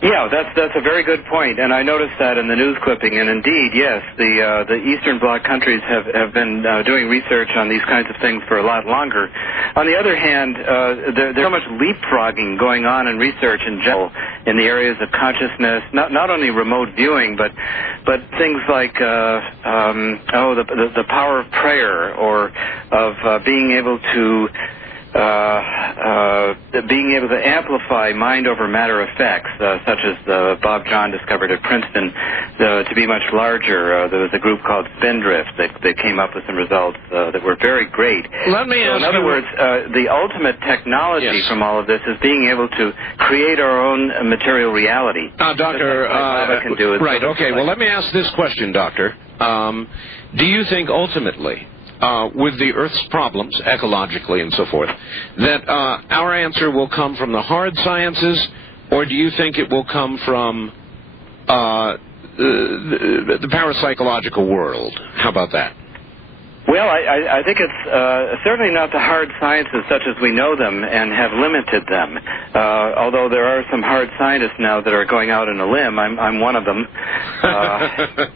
Yeah, that's a very good point, and I noticed that in the news clipping. And indeed, yes, the Eastern Bloc countries have been doing research on these kinds of things for a lot longer. On the other hand, there's so much leapfrogging going on in research in general in the areas of consciousness, not only remote viewing, but things like the power of prayer, or of being able to amplify mind over matter effects, such as Bob John discovered at Princeton, to be much larger. There was a group called Spindrift that came up with some results that were very great. Let me ask in other words, the ultimate technology from all of this is being able to create our own material reality. Doctor, can do it. Right, okay. Well, let me ask this question, Doctor. Do you think ultimately, with the Earth's problems, ecologically and so forth, that our answer will come from the hard sciences, or do you think it will come from the parapsychological world? How about that? Well, I think it's certainly not the hard sciences such as we know them and have limited them. Although there are some hard scientists now that are going out on a limb. I'm one of them.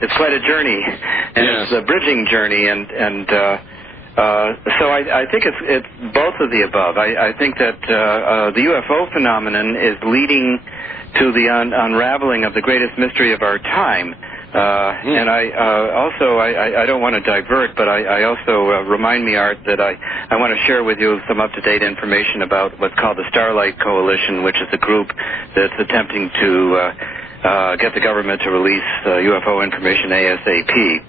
It's quite a journey, and it's a bridging journey, and so I think it's both of the above. I think that the UFO phenomenon is leading to the unraveling of the greatest mystery of our time. And I don't want to divert, but I also remind me, Art, that I want to share with you some up-to-date information about what's called the Starlight Coalition, which is a group that's attempting to get the government to release UFO information ASAP.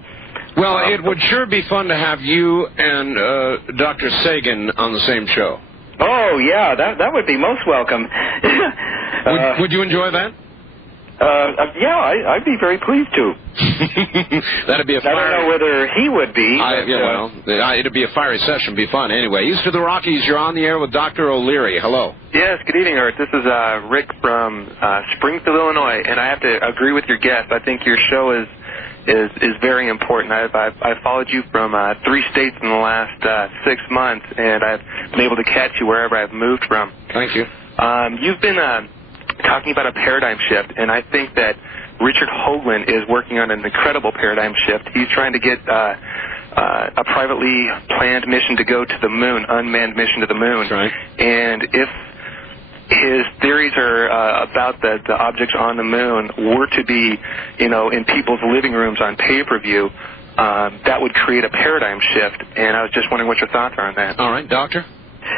Well, it would sure be fun to have you and Dr. Sagan on the same show. Oh, yeah, that would be most welcome. Would you enjoy that? Yeah, I'd be very pleased to. That'd be a fiery... I don't know whether he would be. It'd be a fiery session. Be fun. Anyway, East of the Rockies, you're on the air with Dr. O'Leary. Hello. Yes, good evening, Art. This is Rick from Springfield, Illinois, and I have to agree with your guest. I think your show is very important. I've followed you from 3 states in the last 6 months, and I've been able to catch you wherever I've moved from. Thank you. You've been talking about a paradigm shift, and I think that Richard Hoagland is working on an incredible paradigm shift. He's trying to get a privately planned mission to go to the moon, unmanned mission to the moon. That's right. And if his theories are about the objects on the moon were to be, in people's living rooms on pay-per-view, that would create a paradigm shift. And I was just wondering what your thoughts are on that. All right, Doctor?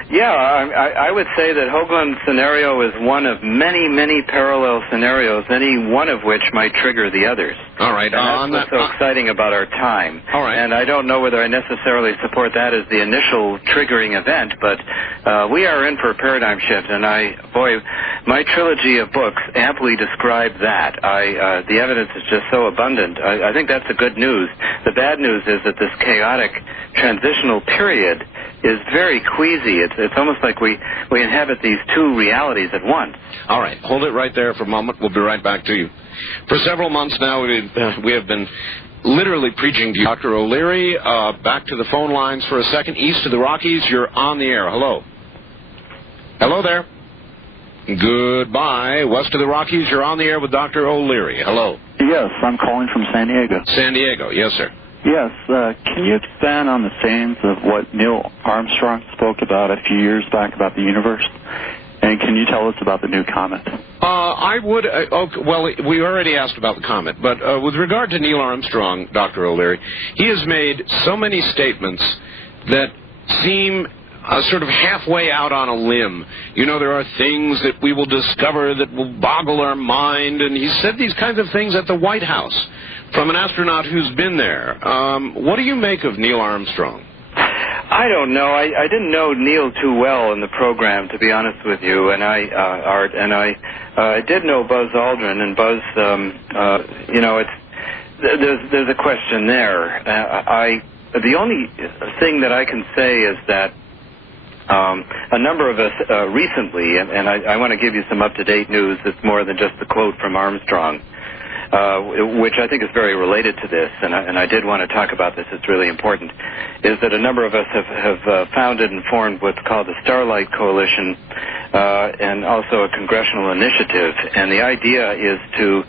Yeah, I would say that Hoagland's scenario is one of many, many parallel scenarios, any one of which might trigger the others. All right. And that's what's so exciting about our time. All right. And I don't know whether I necessarily support that as the initial triggering event, but we are in for a paradigm shift, and my trilogy of books amply describe that. The evidence is just so abundant. I think that's the good news. The bad news is that this chaotic transitional period is very queasy. It's almost like we inhabit these two realities at once. All right. Hold it right there for a moment. We'll be right back to you. For several months now, we have been literally preaching to you. Dr. O'Leary, back to the phone lines for a second. East of the Rockies, you're on the air. Hello. Hello there. Goodbye. West of the Rockies, you're on the air with Dr. O'Leary. Hello. Yes, I'm calling from San Diego. San Diego. Yes, sir. Yes, can you expand on the sayings of what Neil Armstrong spoke about a few years back about the universe? And can you tell us about the new comet? I would. Well, we already asked about the comet, but with regard to Neil Armstrong, Dr. O'Leary, he has made so many statements that seem sort of halfway out on a limb. There are things that we will discover that will boggle our mind, and he said these kinds of things at the White House from an astronaut who's been there. What do you make of Neil Armstrong? I don't know. I didn't know Neil too well in the program, to be honest with you, and Art, and I did know Buzz Aldrin, and Buzz, there's a question there. The only thing that I can say is that a number of us recently, and I want to give you some up-to-date news that's more than just the quote from Armstrong, which I think is very related to this, and I did want to talk about this, it's really important, is that a number of us have founded and formed what's called the Starlight Coalition, and also a congressional initiative, and the idea is to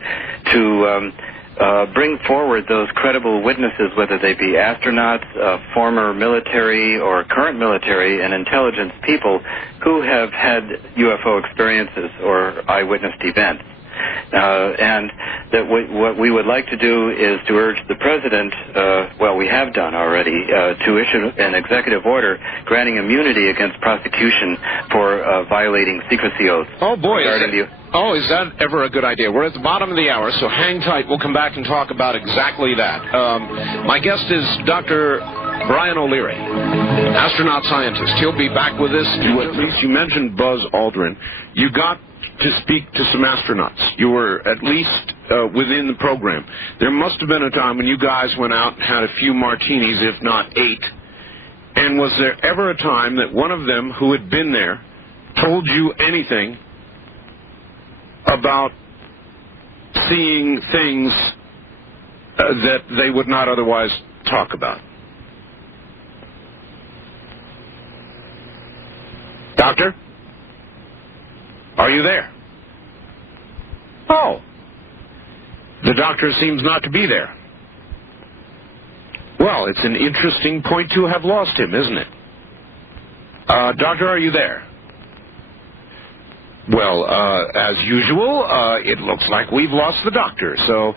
bring forward those credible witnesses, whether they be astronauts, former military or current military and intelligence people who have had UFO experiences or eyewitnessed events. And that what we would like to do is to urge the President, we have done already, to issue an executive order granting immunity against prosecution for violating secrecy oaths. Oh, boy. Is that ever a good idea? We're at the bottom of the hour, so hang tight. We'll come back and talk about exactly that. My guest is Dr. Brian O'Leary, astronaut scientist. He'll be back with us. You mentioned Buzz Aldrin. You got to speak to some astronauts. You were at least within the program. There must have been a time when you guys went out and had a few martinis, if not 8. And was there ever a time that one of them who had been there told you anything about seeing things that they would not otherwise talk about? Doctor? Are you there? Oh. The doctor seems not to be there. Well, it's an interesting point to have lost him, isn't it? Doctor, are you there? Well, as usual, it looks like we've lost the doctor, so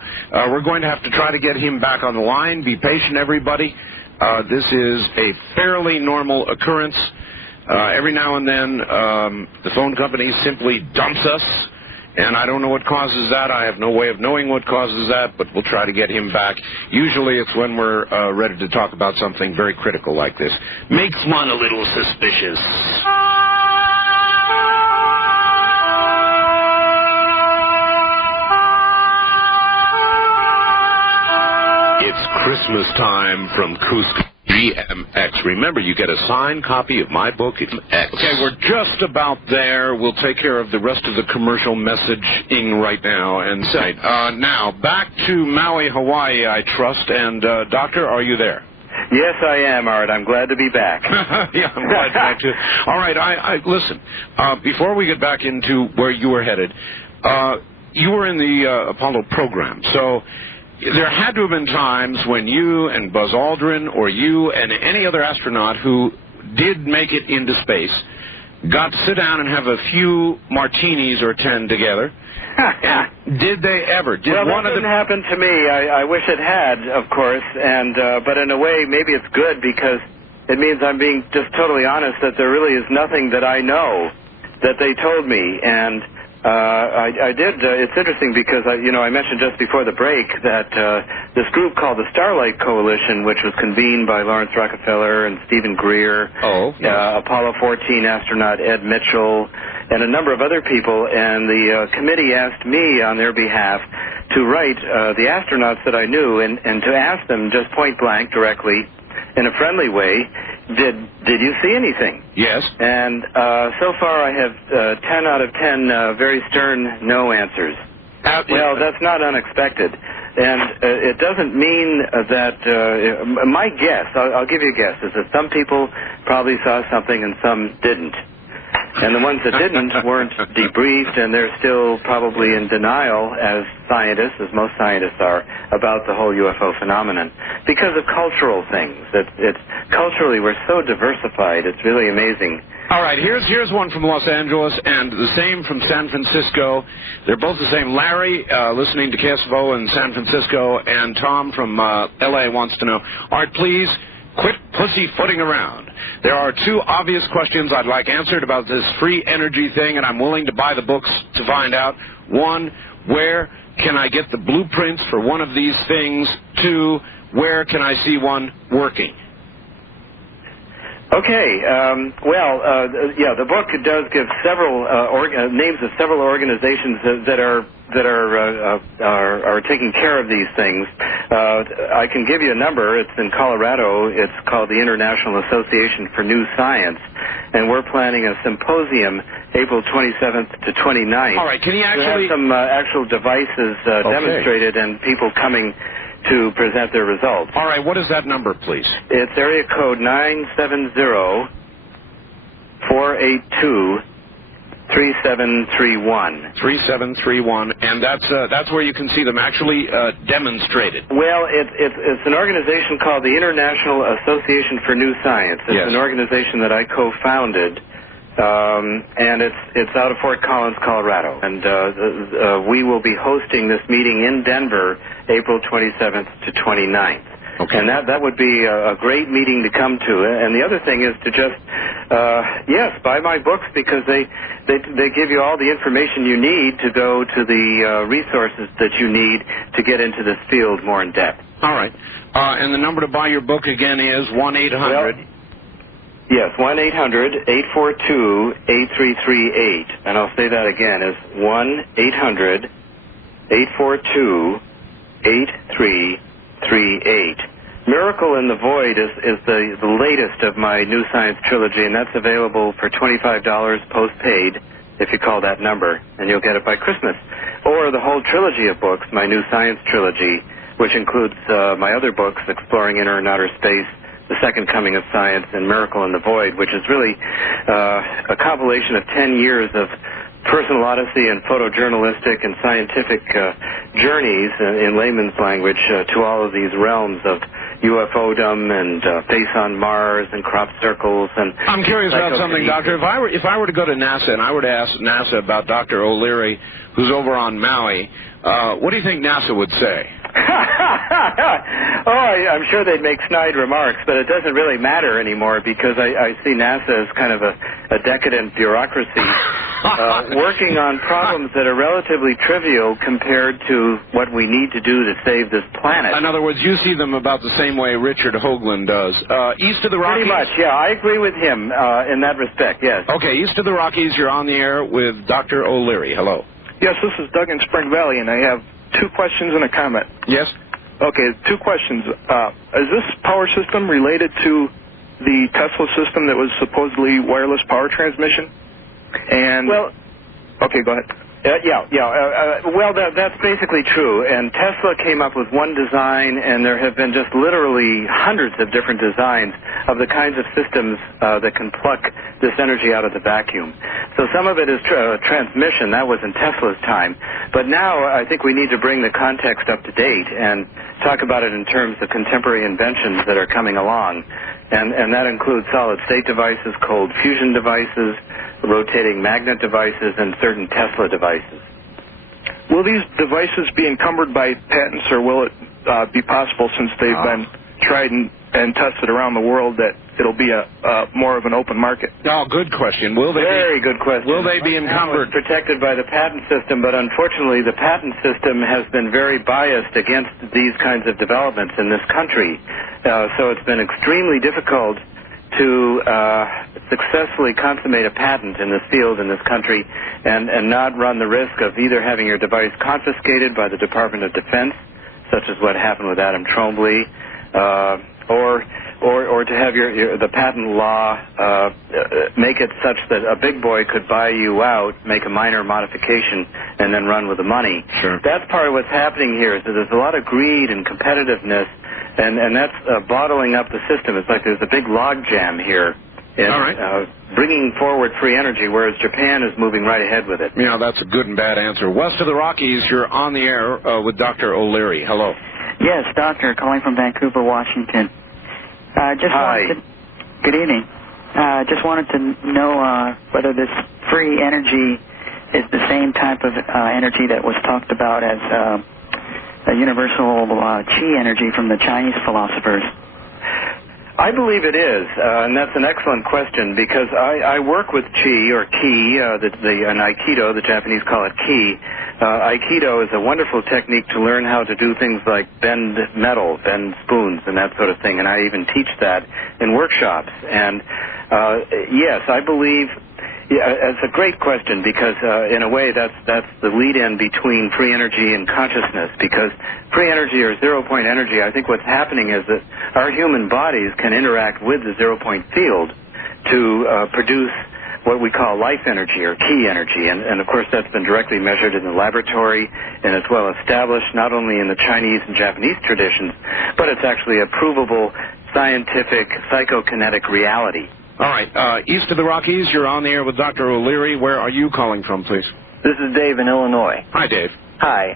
we're going to have to try to get him back on the line. Be patient, everybody. This is a fairly normal occurrence. Every now and then, the phone company simply dumps us, and I don't know what causes that. I have no way of knowing what causes that, but we'll try to get him back. Usually it's when we're ready to talk about something very critical like this. Makes one a little suspicious. It's Christmas time from Cusco. GMX. Remember, you get a signed copy of my book. It's X. Okay, we're just about there. We'll take care of the rest of the commercial messaging right now. And now, back to Maui, Hawaii, I trust. And, Doctor, are you there? Yes, I am, Art. I'm glad to be back. Yeah, I'm glad to. All right, listen, before we get back into where you were headed, you were in the Apollo program, so there had to have been times when you and Buzz Aldrin or you and any other astronaut who did make it into space got to sit down and have a few martinis or 10 together. Did they ever? Well, that didn't happen to me. I wish it had, of course, and but in a way, maybe it's good because it means I'm being just totally honest that there really is nothing that I know that they told me, and I did. It's interesting because I mentioned just before the break that this group called the Starlight Coalition, which was convened by Lawrence Rockefeller and Stephen Greer, Apollo 14 astronaut Ed Mitchell, and a number of other people. And the committee asked me on their behalf to write the astronauts that I knew and to ask them just point blank, directly, in a friendly way, did you see anything? Yes. And so far I have 10 out of 10 very stern no answers. Well, that's not unexpected. And it doesn't mean that, my guess, I'll give you a guess, is that some people probably saw something and some didn't. And the ones that didn't weren't debriefed, and they're still probably in denial as scientists, as most scientists are, about the whole UFO phenomenon because of cultural things. It's culturally, we're so diversified, it's really amazing. All right, here's one from Los Angeles, and the same from San Francisco. They're both the same. Larry, listening to KSFO in San Francisco, and Tom from L.A. wants to know, Art, please quit pussyfooting around. There are 2 obvious questions I'd like answered about this free energy thing, and I'm willing to buy the books to find out. 1, where can I get the blueprints for one of these things? 2, where can I see one working? Okay. The book does give several names of several organizations that are taking care of these things. I can give you a number. It's in Colorado. It's called the International Association for New Science, and we're planning a symposium April 27th to 29th. All right. Can you actually have some actual devices demonstrated and people coming to present their results? All right, what is that number, please? It's area code 970-482-3731. 3731, and that's where you can see them actually demonstrated. Well, it's an organization called the International Association for New Science. It's an organization that I co-founded. And it's out of Fort Collins, Colorado. And we will be hosting this meeting in Denver, April 27th to 29th. Okay. And that would be a great meeting to come to. And the other thing is to just, buy my books, because they give you all the information you need to go to the resources that you need to get into this field more in depth. All right. And the number to buy your book again is 1-800... Yes, 1-800-842-8338. And I'll say that again, is 1-800-842-8338. Miracle in the Void is the latest of my New Science trilogy, and that's available for $25 postpaid if you call that number, and you'll get it by Christmas. Or the whole trilogy of books, my New Science trilogy, which includes my other books, Exploring Inner and Outer Space, The Second Coming of Science, and Miracle in the Void, which is really a compilation of 10 years of personal odyssey and photojournalistic and scientific journeys, in layman's language, to all of these realms of UFO-dom and face on Mars and crop circles. And I'm curious about something, Doctor. If I were to go to NASA and I were to ask NASA about Dr. O'Leary, who's over on Maui, what do you think NASA would say? I'm sure they'd make snide remarks, but it doesn't really matter anymore, because I see NASA as kind of a decadent bureaucracy working on problems that are relatively trivial compared to what we need to do to save this planet. In other words, you see them about the same way Richard Hoagland does. East of the Rockies? Pretty much, yeah. I agree with him in that respect, yes. Okay, east of the Rockies, you're on the air with Dr. O'Leary. Hello. Yes, this is Doug in Spring Valley, and I have 2 questions and a comment. Yes? Okay, 2 questions. Is this power system related to the Tesla system that was supposedly wireless power transmission? And okay, go ahead. Well, that's basically true. And Tesla came up with one design, and there have been just literally hundreds of different designs of the kinds of systems that can pluck this energy out of the vacuum. So some of it is transmission. That was in Tesla's time. But now I think we need to bring the context up to date and talk about it in terms of contemporary inventions that are coming along. And that includes solid-state devices, cold fusion devices, rotating magnet devices, and certain Tesla devices. Will these devices be encumbered by patents, or will it be possible, since they've been tried and tested around the world, that it'll be more of an open market? Oh, good question. Very good question. Will they be encumbered? It's protected by the patent system, but unfortunately the patent system has been very biased against these kinds of developments in this country. So it's been extremely difficult to successfully consummate a patent in this field in this country, and not run the risk of either having your device confiscated by the Department of Defense, such as what happened with Adam Trombley, or to have the patent law make it such that a big boy could buy you out, make a minor modification, and then run with the money. Sure. That's part of what's happening here, is that there's a lot of greed and competitiveness, and that's bottling up the system. It's like there's a big log jam here in bringing forward free energy, whereas Japan is moving right ahead with it. Yeah, that's a good and bad answer. West of the Rockies, you're on the air with Dr. O'Leary. Hello. Yes, doctor, calling from Vancouver, Washington. Good evening. Just wanted to know whether this free energy is the same type of energy that was talked about as a universal chi energy from the Chinese philosophers. I believe it is, and that's an excellent question, because I work with chi, or ki, in Aikido, the Japanese call it ki, Aikido is a wonderful technique to learn how to do things like bend metal, bend spoons, and that sort of thing. And I even teach that in workshops. And yes, I believe. Yeah, it's a great question because, in a way, that's the lead-in between free energy and consciousness. Because free energy or zero-point energy, I think what's happening is that our human bodies can interact with the zero-point field to produce what we call life energy or key energy. And of course, that's been directly measured in the laboratory and it's well established not only in the Chinese and Japanese traditions, but it's actually a provable scientific psychokinetic reality. All right, east of the Rockies, you're on the air with Dr. O'Leary. Where are you calling from, please? This is Dave in Illinois. Hi, Dave. Hi.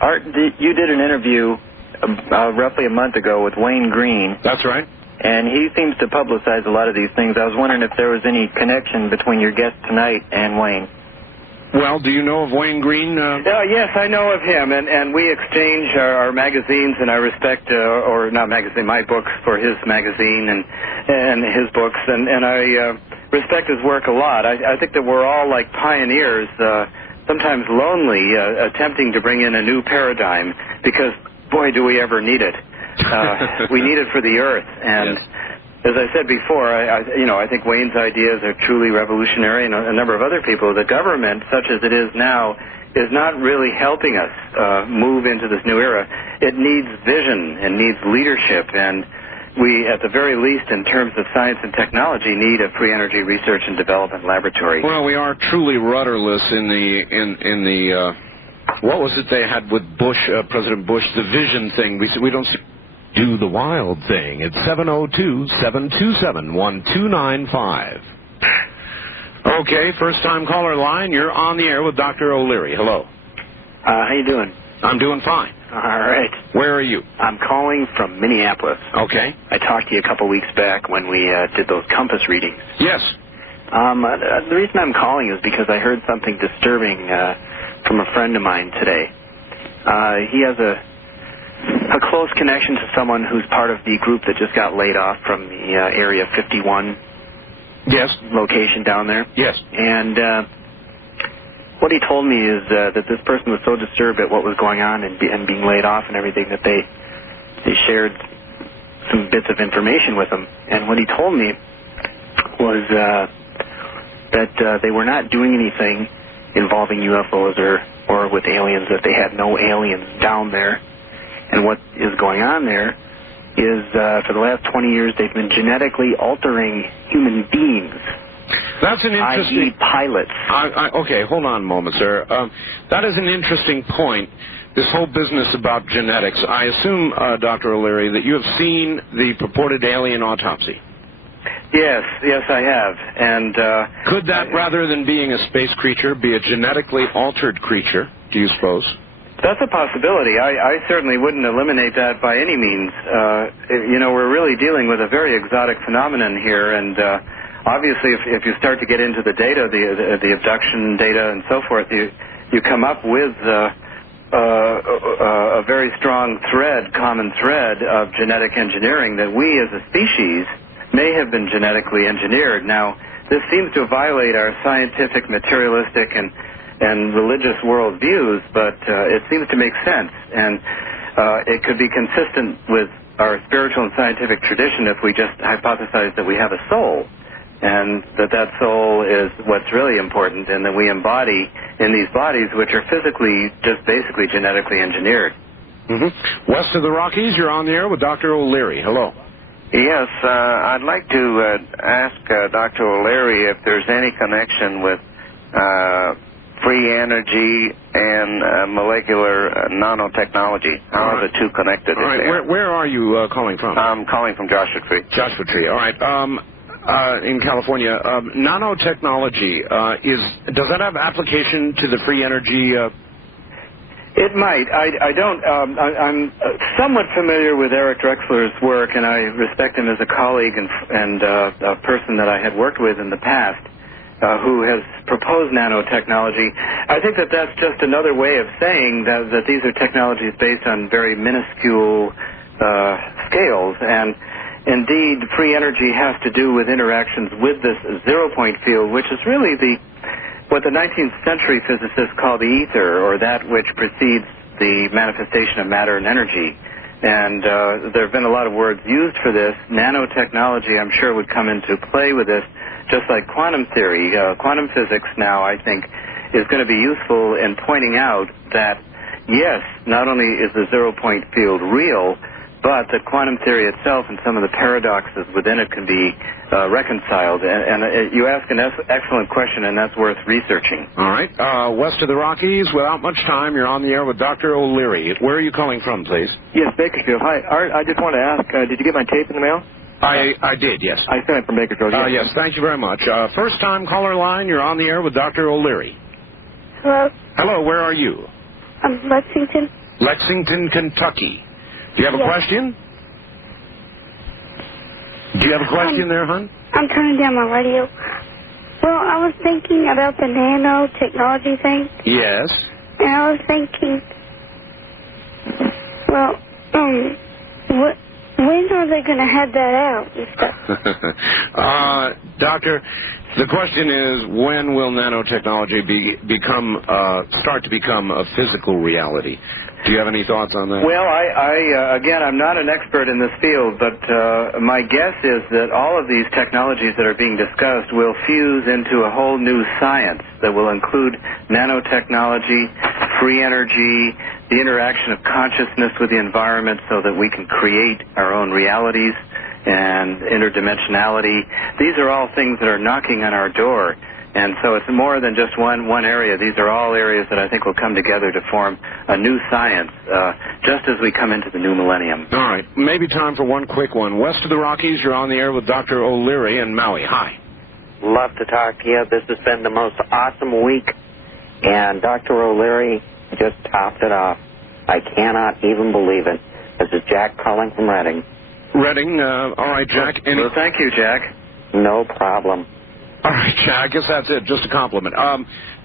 Art, you did an interview roughly a month ago with Wayne Green. That's right. And he seems to publicize a lot of these things. I was wondering if there was any connection between your guest tonight and Wayne. Well, do you know of Wayne Green? Yes, I know of him, and we exchange our magazines, and I respect, or not magazine, my books for his magazine and his books, and I respect his work a lot. I think that we're all like pioneers, sometimes lonely, attempting to bring in a new paradigm, because, boy, do we ever need it. We need it for the Earth, and... Yes. As I said before, I think Wayne's ideas are truly revolutionary, and a number of other people. The government, such as it is now, is not really helping us move into this new era. It needs vision and needs leadership, and we, at the very least, in terms of science and technology, need a free energy research and development laboratory. Well, we are truly rudderless in the what was it they had with Bush, President Bush, the vision thing. We don't do the wild thing. It's 702-727-1295. Okay, first-time caller line. You're on the air with Dr. O'Leary. Hello. How you doing? I'm doing fine. All right. Where are you? I'm calling from Minneapolis. Okay. I talked to you a couple weeks back when we did those compass readings. Yes. The reason I'm calling is because I heard something disturbing from a friend of mine today. He has a close connection to someone who's part of the group that just got laid off from the Area 51 location down there. Yes. And what he told me is that this person was so disturbed at what was going on and being laid off and everything that they shared some bits of information with him. And what he told me was that they were not doing anything involving UFOs or with aliens, that they had no aliens down there. And what is going on there is, for the last 20 years, they've been genetically altering human beings. That's an interesting... i.e. pilots. Okay, hold on a moment, sir. That is an interesting point, this whole business about genetics. I assume, Dr. O'Leary, that you have seen the purported alien autopsy. Yes, I have. And could that, rather than being a space creature, be a genetically altered creature, do you suppose? That's a possibility. I certainly wouldn't eliminate that by any means. We're really dealing with a very exotic phenomenon here, and obviously if you start to get into the data, the abduction data and so forth, you come up with a very strong common thread of genetic engineering that we as a species may have been genetically engineered. Now, this seems to violate our scientific, materialistic, and religious worldviews, but it seems to make sense, and it could be consistent with our spiritual and scientific tradition if we just hypothesize that we have a soul, and that soul is what's really important, and that we embody in these bodies, which are physically, just basically genetically engineered. Mm-hmm. West of the Rockies, you're on the air with Dr. O'Leary. Hello. Yes, I'd like to ask Dr. O'Leary if there's any connection with free energy and molecular nanotechnology. How are the two connected? All right. Where are you calling from? I'm calling from Joshua Tree. Joshua Tree. All right. In California, nanotechnology does that have application to the free energy? It might. I don't. I'm somewhat familiar with Eric Drexler's work, and I respect him as a colleague and a person that I had worked with in the past. Who has proposed nanotechnology. I think that that's just another way of saying that these are technologies based on very minuscule scales, and indeed free energy has to do with interactions with this zero-point field, which is really what the 19th century physicists call the ether, or that which precedes the manifestation of matter and energy. And there have been a lot of words used for this. Nanotechnology, I'm sure, would come into play with this, just like quantum theory. Quantum physics now, I think, is going to be useful in pointing out that, yes, not only is the zero-point field real, but that quantum theory itself and some of the paradoxes within it can be reconciled. And you ask an excellent question, and that's worth researching. All right. West of the Rockies, without much time, you're on the air with Dr. O'Leary. Where are you calling from, please? Yes, Bakersfield. Hi, Art. I just want to ask, did you get my tape in the mail? I did, yes. I sent it from Bakersfield. Yes, thank you very much. First-time caller line, you're on the air with Dr. O'Leary. Hello? Hello, where are you? Lexington. Lexington, Kentucky. Do you have a question? Do you have a question there, hon? I'm turning down my radio. Well, I was thinking about the nanotechnology thing. Yes. And I was thinking, well, when are they going to have that out and stuff? Doctor, the question is, when will nanotechnology start to become a physical reality? Do you have any thoughts on that? Well, again, I'm not an expert in this field, but my guess is that all of these technologies that are being discussed will fuse into a whole new science that will include nanotechnology, free energy, the interaction of consciousness with the environment so that we can create our own realities, and interdimensionality. These are all things that are knocking on our door. And so it's more than just one area. These are all areas that I think will come together to form a new science, just as we come into the new millennium. All right. Maybe time for one quick one. West of the Rockies, you're on the air with Dr. O'Leary in Maui. Hi. Love to talk to you. This has been the most awesome week, and Dr. O'Leary just topped it off. I cannot even believe it. This is Jack calling from Reading. Reading. All right, Jack. Well, thank you, Jack. No problem. All right, Jack, I guess that's it. Just a compliment.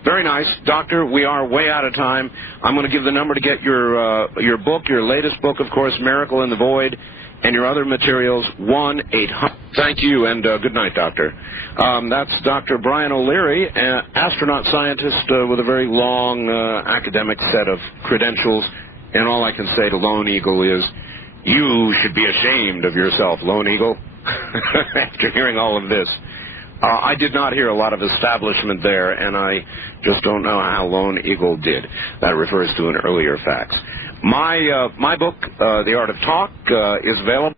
Very nice. Doctor, we are way out of time. I'm going to give the number to get your book, your latest book, of course, Miracle in the Void, and your other materials, 1-800. Thank you, and good night, Doctor. That's Dr. Brian O'Leary, astronaut scientist with a very long academic set of credentials, and all I can say to Lone Eagle is, you should be ashamed of yourself, Lone Eagle, after hearing all of this. I did not hear a lot of establishment there, and I just don't know how Lone Eagle did. That refers to an earlier fax. My book, The Art of Talk, is available.